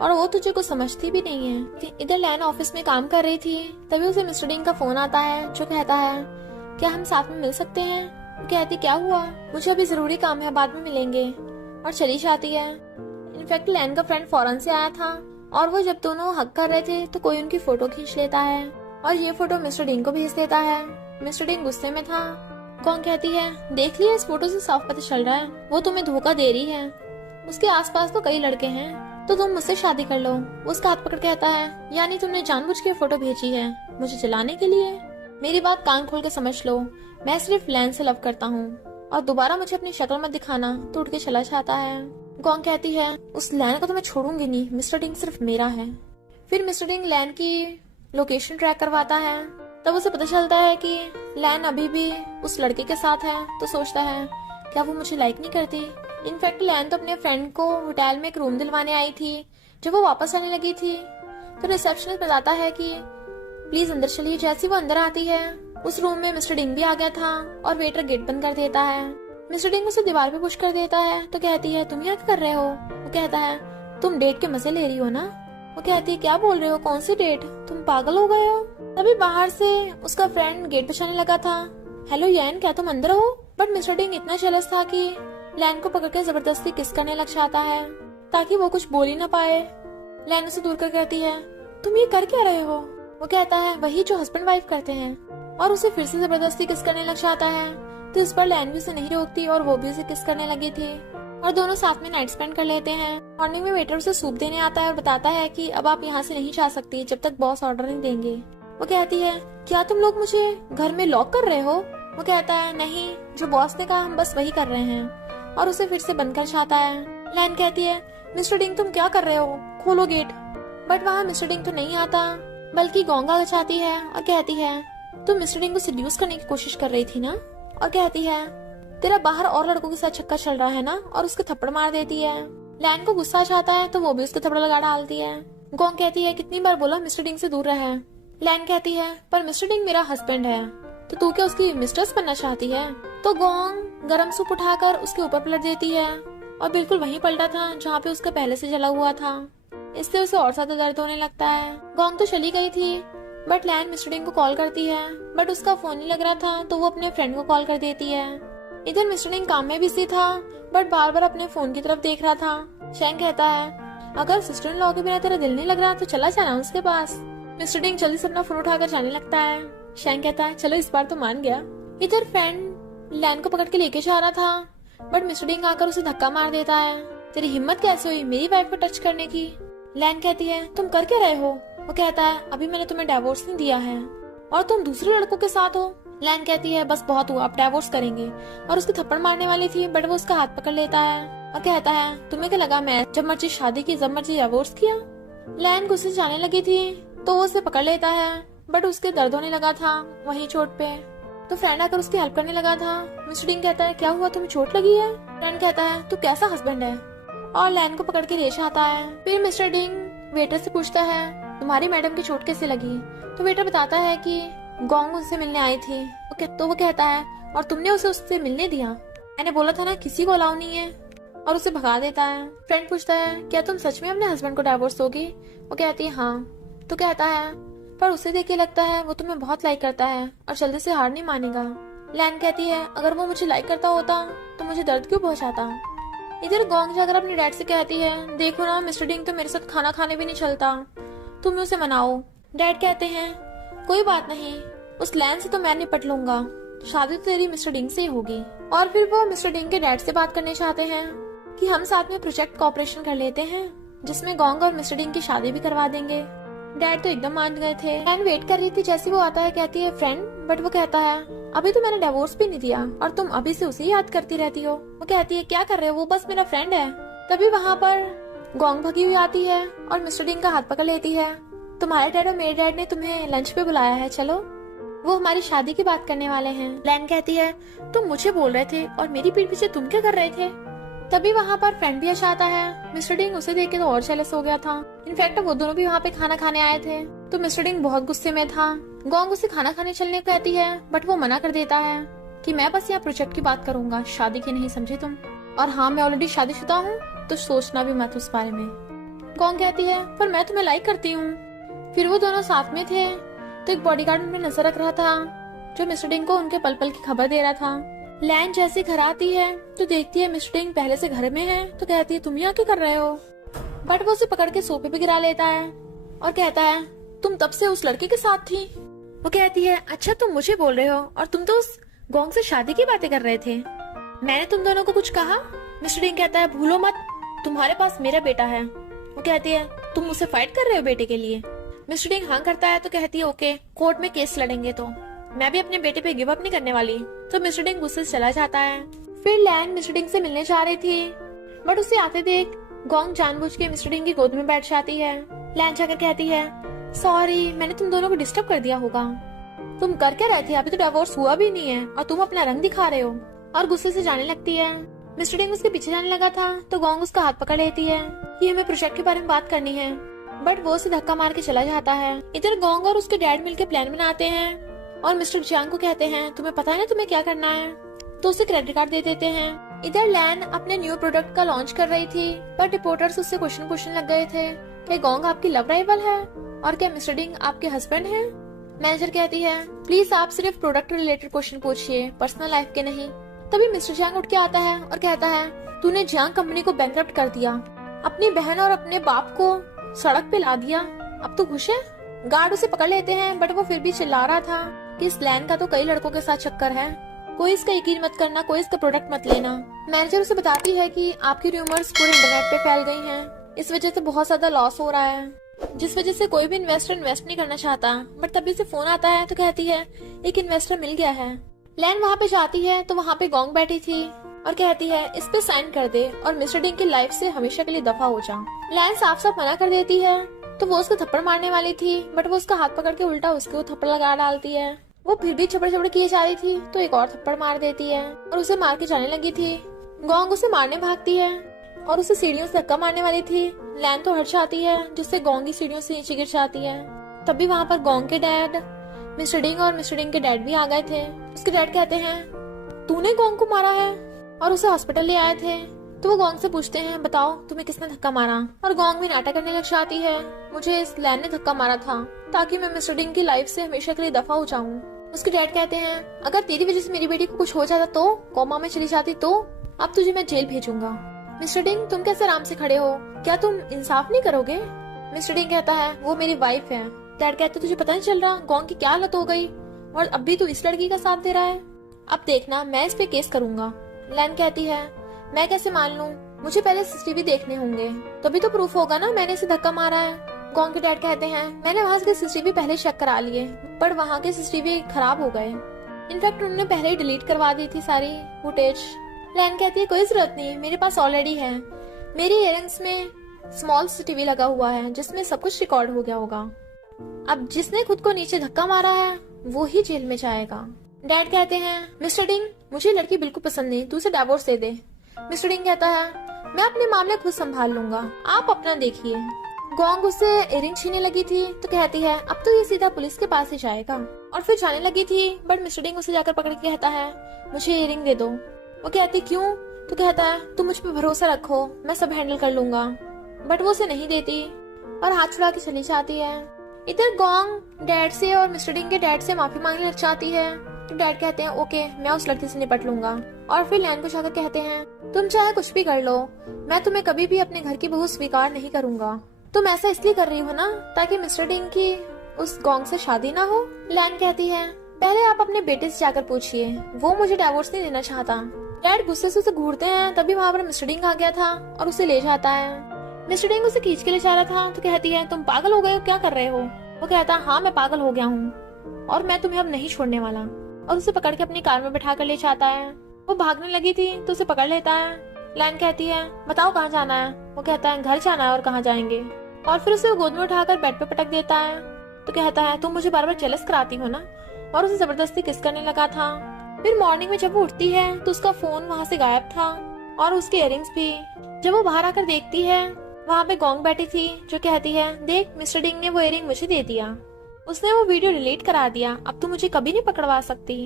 और वो तुझे कुछ समझती भी नहीं है। इधर लैन ऑफिस में काम कर रही थी, तभी उसे मिस्टर डिंग का फोन आता है जो कहता है क्या हम साथ में मिल सकते हैं। वो कहती क्या हुआ, मुझे अभी जरूरी काम है, बाद में मिलेंगे, और चली जाती है। इनफैक्ट लैन का फ्रेंड फॉरेन से आया था और वो जब दोनों हक कर रहे थे तो कोई उनकी फोटो खींच लेता है और ये फोटो मिस्टर डिंग को भेज देता है। मिस्टर डिंग गुस्से में था। कौन कहती है देख लिया, इस फोटो से साफ पता चल रहा है वो तुम्हें धोखा दे रही है, उसके आसपास तो कई लड़के हैं, तो तुम मुझसे शादी कर लो। उसका हाथ पकड़ कहता है यानी तुमने जानबूझ के फोटो भेजी है मुझे जलाने के लिए। मेरी बात कान खोल के समझ लो, मैं सिर्फ लैन से लव करता हूँ और दोबारा मुझे अपनी शक्ल मत दिखाना। तो उठ के चला जाता है। गोंग कहती है उस लैन को तो मैं छोड़ूंगी नहीं, मिस्टर डिंग सिर्फ मेरा है। फिर मिस्टर डिंग लैन की लोकेशन ट्रैक करवाता है, तब उसे पता चलता है कि लैन अभी भी उस लड़के के साथ है। तो सोचता है क्या वो मुझे लाइक नहीं करती। इनफैक्ट लैन तो अपने फ्रेंड को होटल में एक रूम दिलवाने आई थी। जब वो वापस आने लगी थी तो रिसेप्शनिस्ट बताता है कि प्लीज अंदर चलिए। जैसी वो अंदर आती है उस रूम में मिस्टर डिंग भी आ गया था और वेटर गेट बंद कर देता है। मिस्टर डिंग उसे दीवार पे पुश कर देता है तो कहती है तुम यहाँ क्या कर रहे हो। वो कहता है तुम डेट के मजे ले रही हो ना। वो कहती है क्या बोल रहे हो, कौन सी डेट, तुम पागल हो गए हो। तभी बाहर से उसका फ्रेंड गेट बचाने लगा था। हेलो यैन, क्या तुम अंदर हो। बट मिस्टर डिंग इतना जेलस था कि लैन को पकड़ के जबरदस्ती किस करने लग जाता है ताकि वो कुछ बोल ही ना पाए। लैन उसे दूर कर कहती है तुम ये कर क्या रहे हो। वो कहता है वही जो हस्बैंड वाइफ करते हैं, और उसे फिर से जबरदस्ती किस करने लग जाता है। तो इस पर लैन भी उसे नहीं रोकती और वो भी उसे किस करने लगी थी और दोनों साथ में नाइट स्पेंड कर लेते हैं। मॉर्निंग में वेटर उसे सूप देने आता है और बताता है कि अब आप यहाँ से नहीं जा सकती जब तक बॉस ऑर्डर नहीं देंगे। वो कहती है क्या तुम लोग मुझे घर में लॉक कर रहे हो। वो कहता है नहीं, जो बॉस ने कहा हम बस वही कर रहे हैं, और उसे फिर से बंद कर जाता है। लैन कहती है मिस्टर डिंग तुम क्या कर रहे हो, खोलो गेट। बट वहाँ मिस्टर डिंग तो नहीं आता, बल्कि गोंगा जाती है और कहती है तुम मिस्टर डिंग को सिड्यूस करने की कोशिश कर रही थी ना। और कहती है तेरा बाहर और लड़कों के साथ चक्कर चल रहा है ना, और उसके थप्पड़ मार देती है। लैन को गुस्सा आता है तो वो भी उसके थप्पड़ लगा डालती है। गोंग कहती है कितनी बार बोला मिस्टर डिंग से दूर रहे। लैन कहती है पर मिस्टर डिंग मेरा हस्बैंड है, तो तू क्या उसकी मिस्ट्रेस बनना चाहती है। तो गोंग गरम सूप उठाकर उसके ऊपर पलट देती है और बिल्कुल वहीं पलटा था जहाँ पे उसका पहले से जला हुआ था। इससे उसे और ज्यादा दर्द होने लगता है। गोंग तो चली गई थी, बट लैन मिस्टर डिंग को कॉल करती है, बट उसका फोन नहीं लग रहा था तो वो अपने फ्रेंड को कॉल कर देती है। इधर मिस्टर डिंग काम में बिजी था, बट बार बार अपने फोन की तरफ देख रहा था। शैंग कहता है अगर सिस्टर इन लॉ के बिना तेरा दिल नहीं लग रहा तो चला जाना उसके पास। मिस्टर डिंग जल्दी से अपना फोन उठाकर जाने लगता है। शैंग कहता है चलो इस बार तो मान गया। इधर फ्रेंड लैन को पकड़ के लेके जा रहा था, बट मिस्टर डिंग आकर उसे धक्का मार देता है। तेरी हिम्मत कैसे हुई मेरी वाइफ को टच करने की। लैन कहती है तुम कर क्या रहे हो। वो कहता है अभी मैंने तुम्हें डिवोर्स नहीं दिया है और तुम दूसरे लड़कों के साथ हो। लैन कहती है बस बहुत हुआ, अब डिवोर्स करेंगे, और उसके थप्पड़ मारने वाली थी, बट वो उसका हाथ पकड़ लेता है और कहता है तुम्हें क्या लगा मैं जब मर्जी शादी की जब मर्जी डिवोर्स किया। लैन गुस्से से जाने लगी थी तो वो उसे पकड़ लेता है, बट उसके दर्द होने लगा था वहीं चोट पे। तो फ्रेंड आकर उसकी हेल्प करने लगा था। मिस्टर डिंग कहता है क्या हुआ, तुम्हें चोट लगी है। फ्रेंड कहता है तू कैसा हस्बैंड है, और लैन को पकड़ के ले जाता है। फिर मिस्टर डिंग वेटर से पूछता है तुम्हारी मैडम की चोट कैसे लगी। तो वेटर बताता है कि गोंग उनसे मिलने आई थी। तो वो कहता है और तुमने उसे उससे मिलने दिया, मैंने बोला था ना किसी को अलाउ नहीं है, और उसे भगा देता है। फ्रेंड पूछता है क्या तुम सच में अपने हस्बैंड को डिवोर्स दोगी। वो कहती है हाँ। तो कहता है पर उसे देख के लगता है वो तुम्हें बहुत लाइक करता है और जल्दी से हार नहीं मानेगा। लैन कहती है अगर वो मुझे लाइक करता होता तो मुझे दर्द क्यों पहुंचाता। इधर गोंग जाकर अपने डैड से कहती है देखो ना मिस्टर डिंग तो मेरे साथ खाना खाने भी नहीं चलता, तुम उसे मनाओ। डैड कहते हैं कोई बात नहीं, उस लैन से तो मैं निपट लूंगा, शादी तो तेरी मिस्टर डिंग से ही होगी। और फिर वो मिस्टर डिंग के डैड से बात करने चाहते हैं कि हम साथ में प्रोजेक्ट कोऑपरेशन कर लेते हैं जिसमें गोंग और मिस्टर डिंग की शादी भी करवा देंगे। डैड तो एकदम मान गए थे। एन वेट कर रही थी, जैसे वो आता है कहती है फ्रेंड, बट वो कहता है अभी तो मैंने डिवोर्स भी नहीं दिया और तुम अभी से उसे याद करती रहती हो। वो कहती है क्या कर रहे हो, वो बस मेरा फ्रेंड है। तभी वहाँ पर गोंग भगी हुई आती है और मिस्टर डिंग का हाथ पकड़ लेती है। तुम्हारे डैड और मेरे डैड ने तुम्हें लंच पे बुलाया है, चलो, वो हमारी शादी की बात करने वाले हैं। लैन कहती है तुम मुझे बोल रहे थे और मेरी पीठ पीछे तुम क्या कर रहे थे। तभी वहाँ पर फ्रेंड भी आता है। मिस्टर डिंग उसे देख के तो और जेलस हो गया था। इनफैक्ट वो दोनों भी वहाँ पे खाना खाने आए थे, तो मिस्टर डिंग बहुत गुस्से में था। गोंग उसे खाना खाने चलने को कहती है, बट वो मना कर देता है कि मैं बस यहाँ प्रोजेक्ट की बात करूंगा, शादी की नहीं, समझे तुम। और हाँ, मैं ऑलरेडी शादीशुदा हूँ, तो सोचना भी मत उस बारे में। गोंग कहती है पर मैं तुम्हें लाइक करती हूँ। फिर वो दोनों साथ में थे, तो एक बॉडीगार्ड उन पे नजर रख रहा था जो मिस्टर डिंग को उनके पल पल की खबर दे रहा था। लैन जैसे घर आती है तो देखती है मिस्टर डिंग पहले से घर में है, तो कहती है तुम यहाँ क्या कर रहे हो। बट वो उसे पकड़ के सोफे पे गिरा लेता है और कहता है तुम तब से उस लड़के के साथ थी। वो कहती है अच्छा तुम मुझे बोल रहे हो, और तुम तो उस गोंग से शादी की बातें कर रहे थे, मैंने तुम दोनों को कुछ कहा। मिस्टर डिंग कहता है भूलो मत, तुम्हारे पास मेरा बेटा है। वो कहती है तुम मुझसे फाइट कर रहे हो बेटे के लिए। मिस्टर डिंग हाँ करता है, तो कहती है ओके, कोर्ट में केस लड़ेंगे तो मैं भी अपने बेटे पे गिव अप नहीं करने वाली। तो मिस्टर डिंग गुस्से से चला जाता है। फिर लैन मिस्टर डिंग से मिलने जा रही थी, बट उसे आते देख गोंग जानबूझ के मिस्टर डिंग की गोद में बैठ जाती है। लैन जाकर कहती है सॉरी, मैंने तुम दोनों को डिस्टर्ब कर दिया होगा। तुम कर क्या रहे थे, अभी तो डिवोर्स हुआ भी नहीं है और तुम अपना रंग दिखा रहे हो। और गुस्से से जाने लगती है। मिस्टर डिंग उसके पीछे जाने लगा था, तो गोंग उसका हाथ पकड़ लेती है कि हमें प्रोजेक्ट के बारे में बात करनी है, बट वो उसे धक्का मार के चला जाता है। इधर गोंग और उसके डैड मिलकर प्लान बनाते हैं और मिस्टर जियांग को कहते हैं तुम्हें पता है ना तुम्हें क्या करना है, तो उसे क्रेडिट कार्ड दे देते हैं। इधर लैन अपने न्यू प्रोडक्ट का लॉन्च कर रही थी, पर रिपोर्टर्स उससे क्वेश्चन पूछने लग गए थे कि गोंग आपकी लव राइवल है और क्या मिस्टर डिंग आपके हस्बैंड है। मैनेजर कहती है प्लीज आप सिर्फ प्रोडक्ट रिलेटेड क्वेश्चन पूछिए, पर्सनल लाइफ के नहीं। तभी मिस्टर जियांग उठ के आता है और कहता है तूने जियांग कंपनी को बैंकरप्ट कर दिया, अपनी बहन और अपने बाप को सड़क पे ला दिया, अब तो खुश है। गार्ड उसे पकड़ लेते हैं, बट वो फिर भी चिल्ला रहा था कि इस लैन का तो कई लड़कों के साथ चक्कर है, कोई इसका यकीन मत करना, कोई इसका प्रोडक्ट मत लेना। मैनेजर उसे बताती है कि आपकी रूमर्स पूरे इंटरनेट पे फैल गई हैं, इस वजह से बहुत ज्यादा लॉस हो रहा है, जिस वजह से कोई भी इन्वेस्टर इन्वेस्ट नहीं करना चाहता। बट तभी से फोन आता है, तो कहती है एक इन्वेस्टर मिल गया है। लैन वहाँ पे जाती है, तो वहाँ पे गोंग बैठी थी और कहती है इस पे साइन कर दे और मिस्टर डिंग की लाइफ से हमेशा के लिए दफा हो जा। लैन साफ साफ मना कर देती है, तो वो उसको थप्पड़ मारने वाली थी, बट वो उसका हाथ पकड़ के उल्टा उसको थप्पड़ लगा डालती है। वो फिर भी छपड़ छपड़ किए जा रही थी, तो एक और थप्पड़ मार देती है और उसे मार के जाने लगी थी। गोंग उसे मारने भागती है और उसे सीढ़ियों से धक्का मारने वाली थी। लैन तो हट जाती है, जिससे गोंग की सीढ़ियों से नीचे गिर जाती है। तभी वहाँ पर गोंग के डैड मिस्टर डिंग और मिस्टर डिंग के डैड भी आ गए थे। उसके डैड कहते हैं तूने गोंग को मारा है और उसे हॉस्पिटल ले आए थे। तो वो गोंग से पूछते हैं बताओ तुम्हें किसने धक्का मारा, और गोंग भी नाटक करने लग जाती है मुझे इस लैन ने धक्का मारा था ताकि मैं मिस्टर डिंग की लाइफ से हमेशा के लिए दफा हो जाऊं। उसके डैड कहते हैं अगर तेरी वजह से मेरी बेटी को कुछ हो जाता तो, कोमा में चली जाती तो, अब तुझे मैं जेल भेजूंगा। मिस्टर डिंग तुम कैसे आराम से खड़े हो, क्या तुम इंसाफ नहीं करोगे। मिस्टर डिंग कहता है वो मेरी वाइफ है। डैड कहते तुझे पता नहीं चल रहा गोंग की क्या हालत हो गई और अब भी तू इस लड़की का साथ दे रहा है, अब देखना मैं इस पे केस करूंगा। लैन कहती है मैं कैसे मान लूं, मुझे पहले सीसीटीवी देखने होंगे, तभी तो प्रूफ होगा ना मैंने इसे धक्का मारा है। गोंग के डैड कहते हैं मैंने वहाँ के सीसीटीवी पहले चेक करा लिए, पर वहाँ के सीसीटीवी खराब हो गए, इनफैक्ट उन्होंने पहले ही डिलीट करवा दी थी सारी फुटेज। लैन कहती है कोई जरूरत नहीं, मेरे पास ऑलरेडी है, मेरी इयररिंग्स में स्मॉल सीसीटीवी लगा हुआ है जिसमें सब कुछ रिकॉर्ड हो गया होगा, अब जिसने खुद को नीचे धक्का मारा है वो ही जेल में जाएगा। डैड कहते हैं मिस्टर डिंग मुझे लड़की बिल्कुल पसंद नहीं, तू उसे डिवोर्स दे दे। मिस्टर डिंग कहता है मैं अपने मामले खुद संभाल लूंगा, आप अपना देखिए। गोंग उससे इयरिंग छीनने लगी थी, तो कहती है अब तो ये सीधा पुलिस के पास ही जाएगा, और फिर जाने लगी थी, बट मिस्टर डिंग उसे जाकर पकड़ के कहता है मुझे इयरिंग दे दो। वो कहती क्यों, तो कहता है तुम मुझ पर भरोसा रखो, मैं सब हैंडल कर लूंगा, बट वो उसे नहीं देती और हाथ छुड़ा के चली जाती है। इधर गोंग डैड से और मिस्टर डिंग के डैड से माफी मांगने लग जाती है, तो डैड कहते हैं ओके मैं उस लड़की से निपट लूंगा, और फिर लैन को जाकर कहते हैं तुम चाहे कुछ भी कर लो, मैं तुम्हें कभी भी अपने घर की बहू स्वीकार नहीं करूंगा, तुम ऐसा इसलिए कर रही हो ना ताकि मिस्टर डिंग की उस गोंग से शादी ना हो। लैन कहती है पहले आप अपने बेटे से जाकर पूछिए, वो मुझे डिवोर्स नहीं देना चाहता। डैड गुस्से से उसे घूरते हैं, तभी वहाँ पर मिस्टर डिंग आ गया था और उसे ले जाता है। मिस्टर डिंग उसे खींच के ले जा रहा था तो कहती है, तुम पागल हो गए हो, क्या कर रहे हो? वो कहता है, हाँ मैं पागल हो गया हूँ और मैं तुम्हें अब नहीं छोड़ने वाला, और उसे पकड़ के अपनी कार में बैठा कर ले जाता है। वो भागने लगी थी तो उसे पकड़ लेता है। लायन कहती है, बताओ कहाँ जाना है? वो कहता है, घर जाना है, और कहाँ जाएंगे? और फिर उसे गोद में उठाकर बेड पे पटक देता है। तो कहता है, तुम मुझे बार बार जेलस कराती हो ना, और उसे जबरदस्ती किस करने लगा था। फिर मॉर्निंग में जब वो उठती है तो उसका फोन वहाँ से गायब था और उसके इयररिंग्स भी। जब वो बाहर आकर देखती है, वहाँ पे गोंग बैठी थी जो कहती है, देख मिस्टर डिंग ने वो इयररिंग मुझे दे दिया, उसने वो वीडियो डिलीट करा दिया, अब तो मुझे कभी नहीं पकड़वा सकती।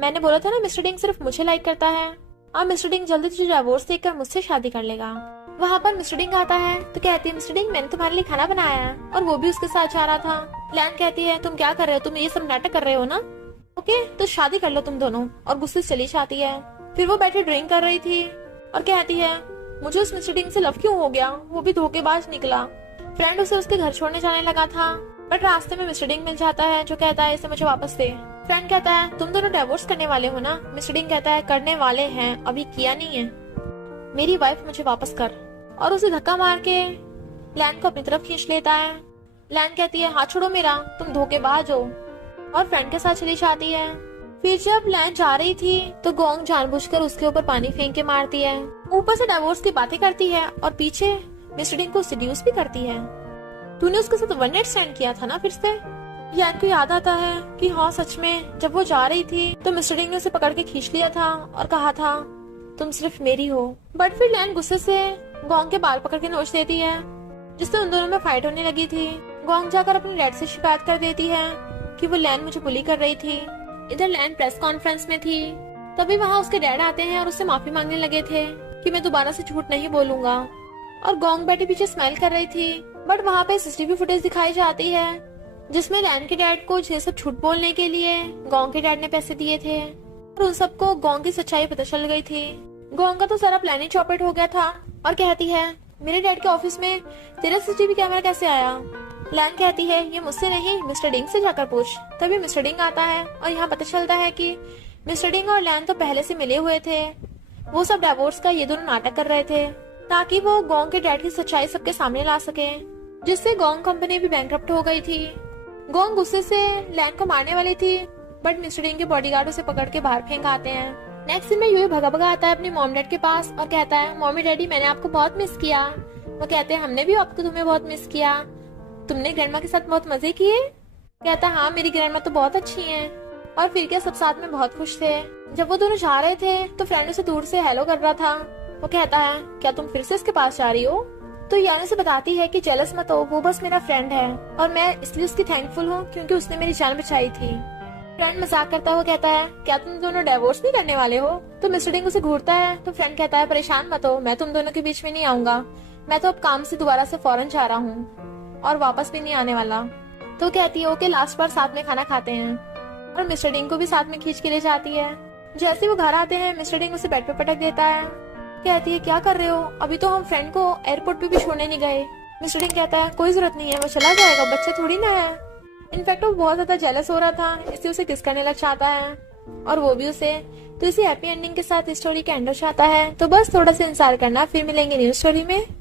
मैंने बोला था ना मिस्टर डिंग सिर्फ मुझे लाइक करता है, और मिस्टर डिंग जल्दी से डिवोर्स देकर मुझसे शादी कर लेगा। वहाँ पर मिस्टर डिंग आता है तो कहती है, मिस्टर डिंग मैंने तुम्हारे लिए खाना बनाया है, और वो भी उसके साथ जा रहा था। लैन कहती है, तुम क्या कर रहे हो, तुम ये सब नाटक कर रहे हो ना, ओके तो शादी कर लो तुम दोनों, और गुस्से से चली जाती है। फिर वो बैठे ड्रिंक कर रही थी और कहती है, मुझे उस मिस्टर डिंग से लव क्यों हो गया, वो भी धोखेबाज निकला। फ्रेंड उसे उसके घर छोड़ने जाने लगा था, बट रास्ते में मिस्टर डिंग मिल जाता है जो कहता है, इसे मुझे वापस दे। फ्रेंड कहता है, तुम दोनों डिवोर्स करने वाले हो ना? मिस्टर डिंग कहता है, करने वाले हैं, अभी किया नहीं है, मेरी वाइफ मुझे वापस कर, और उसे धक्का मार के लैन को अपनी तरफ खींच लेता है। लैन कहती है, हाथ छोड़ो मेरा, तुम धोखेबाज हो, और फ्रेंड के साथ चली जाती है। फिर जब लैन जा रही थी तो गोंग जानबूझकर उसके ऊपर पानी फेंक के मारती है, ऊपर से डिवोर्स की बातें करती है और पीछे मिस्टर डिंग को सेड्यूस भी करती है। तूने उसके साथ वन नाइट स्टैंड किया था ना फिर से? लैन को याद आता है कि हाँ सच में, जब वो जा रही थी तो मिस्टर डिंग ने उसे पकड़ के खींच लिया था और कहा था, तुम सिर्फ मेरी हो। बट फिर लैन गुस्से से गोंग के बाल पकड़ के नोच देती है, जिससे उन दोनों में फाइट होने लगी थी। गोंग जाकर अपने डैड से शिकायत कर देती है कि वो लैन मुझे बुली कर रही थी। इधर लैन प्रेस कॉन्फ्रेंस में थी, तभी वहाँ उसके डैड आते हैं और उससे माफी मांगने लगे थे कि मैं दोबारा से झूठ नहीं बोलूंगा। और गोंग बैठी पीछे स्माइल कर रही थी, बट वहाँ पे सीसीटीवी फुटेज दिखाई जाती है जिसमें लैन के डैड को ये सब झूठ बोलने के लिए गोंग के डैड ने पैसे दिए थे, और उन सबको गोंग की सच्चाई पता चल गई थी। गोंग का तो सारा प्लान ही चौपट हो गया था, और कहती है, मेरे डैड के ऑफिस में तेरा सीसीटीवी कैमरा कैसे आया? लैन कहती है, ये मुझसे नहीं, मिस्टर डिंग से जाकर पूछ। तभी मिस्टर डिंग आता है और यहाँ पता चलता है कि मिस्टर डिंग और लैन तो पहले से मिले हुए थे। वो सब डिवोर्स का ये दोनों नाटक कर रहे थे ताकि वो गोंग के डैड की सच्चाई सबके सामने ला सके, जिससे गोंग कंपनी भी बैंकरप्ट हो गई थी। गोंग गुस्से से लैन को मारने वाली थी, बट मिस्टर डिंग के बॉडीगार्ड उसे पकड़ के बाहर फेंक आते हैं। नेक्स्ट दिन में यूही भगा भगा आता है अपने मॉम डैड के पास और कहता है, मॉमी डैडी मैंने आपको बहुत मिस किया। वो कहते हैं, हमने भी आपको तुम्हें बहुत मिस किया, तुमने ग्रैंडमा के साथ बहुत मजे किए? कहता है, हाँ मेरी ग्रैंडमा तो बहुत अच्छी हैं। और फिर क्या सब साथ में बहुत खुश थे। जब वो दोनों जा रहे थे तो फ्रेंड उसे दूर से हेलो कर रहा था। वो कहता है, क्या तुम फिर से इसके पास जा रही हो? तो यानी से बताती है कि जेलस मत हो, वो बस मेरा फ्रेंड है और मैं इसलिए उसकी थैंकफुल हूँ क्योंकि उसने मेरी जान बचाई थी। फ्रेंड मजाक करता हुआ कहता है, क्या तुम दोनों डिवोर्स नहीं करने वाले हो? तो मिस्टर डिंग उसे घूरता है तो फ्रेंड कहता है, परेशान मत हो, मैं तुम दोनों के बीच में नहीं आऊंगा, मैं तो अब काम से दोबारा से फौरन जा रहा हूँ और वापस भी नहीं आने वाला। तो कहती है, ओके लास्ट बार साथ में खाना खाते हैं, और मिस्टर डिंग को भी साथ में खींच के ले जाती है। जैसे वो घर आते हैं मिस्टर डिंग उसे बेड पे पटक देता है। कहती है, क्या कर रहे हो, अभी तो हम फ्रेंड को एयरपोर्ट पे भी छोड़ने नहीं गए। मिस्टर डिंग कहता है, कोई जरूरत नहीं है, वो चला जाएगा, बच्चा थोड़ी ना है। इनफैक्ट वो बहुत ज्यादा जेलस हो रहा था, इसलिए उसे किस करने लग जाता है और वो भी उसे। तो इसी हैप्पी एंडिंग के साथ स्टोरी का एंड हो जाता है। तो बस थोड़ा सा इंतजार करना, फिर मिलेंगे न्यू स्टोरी में।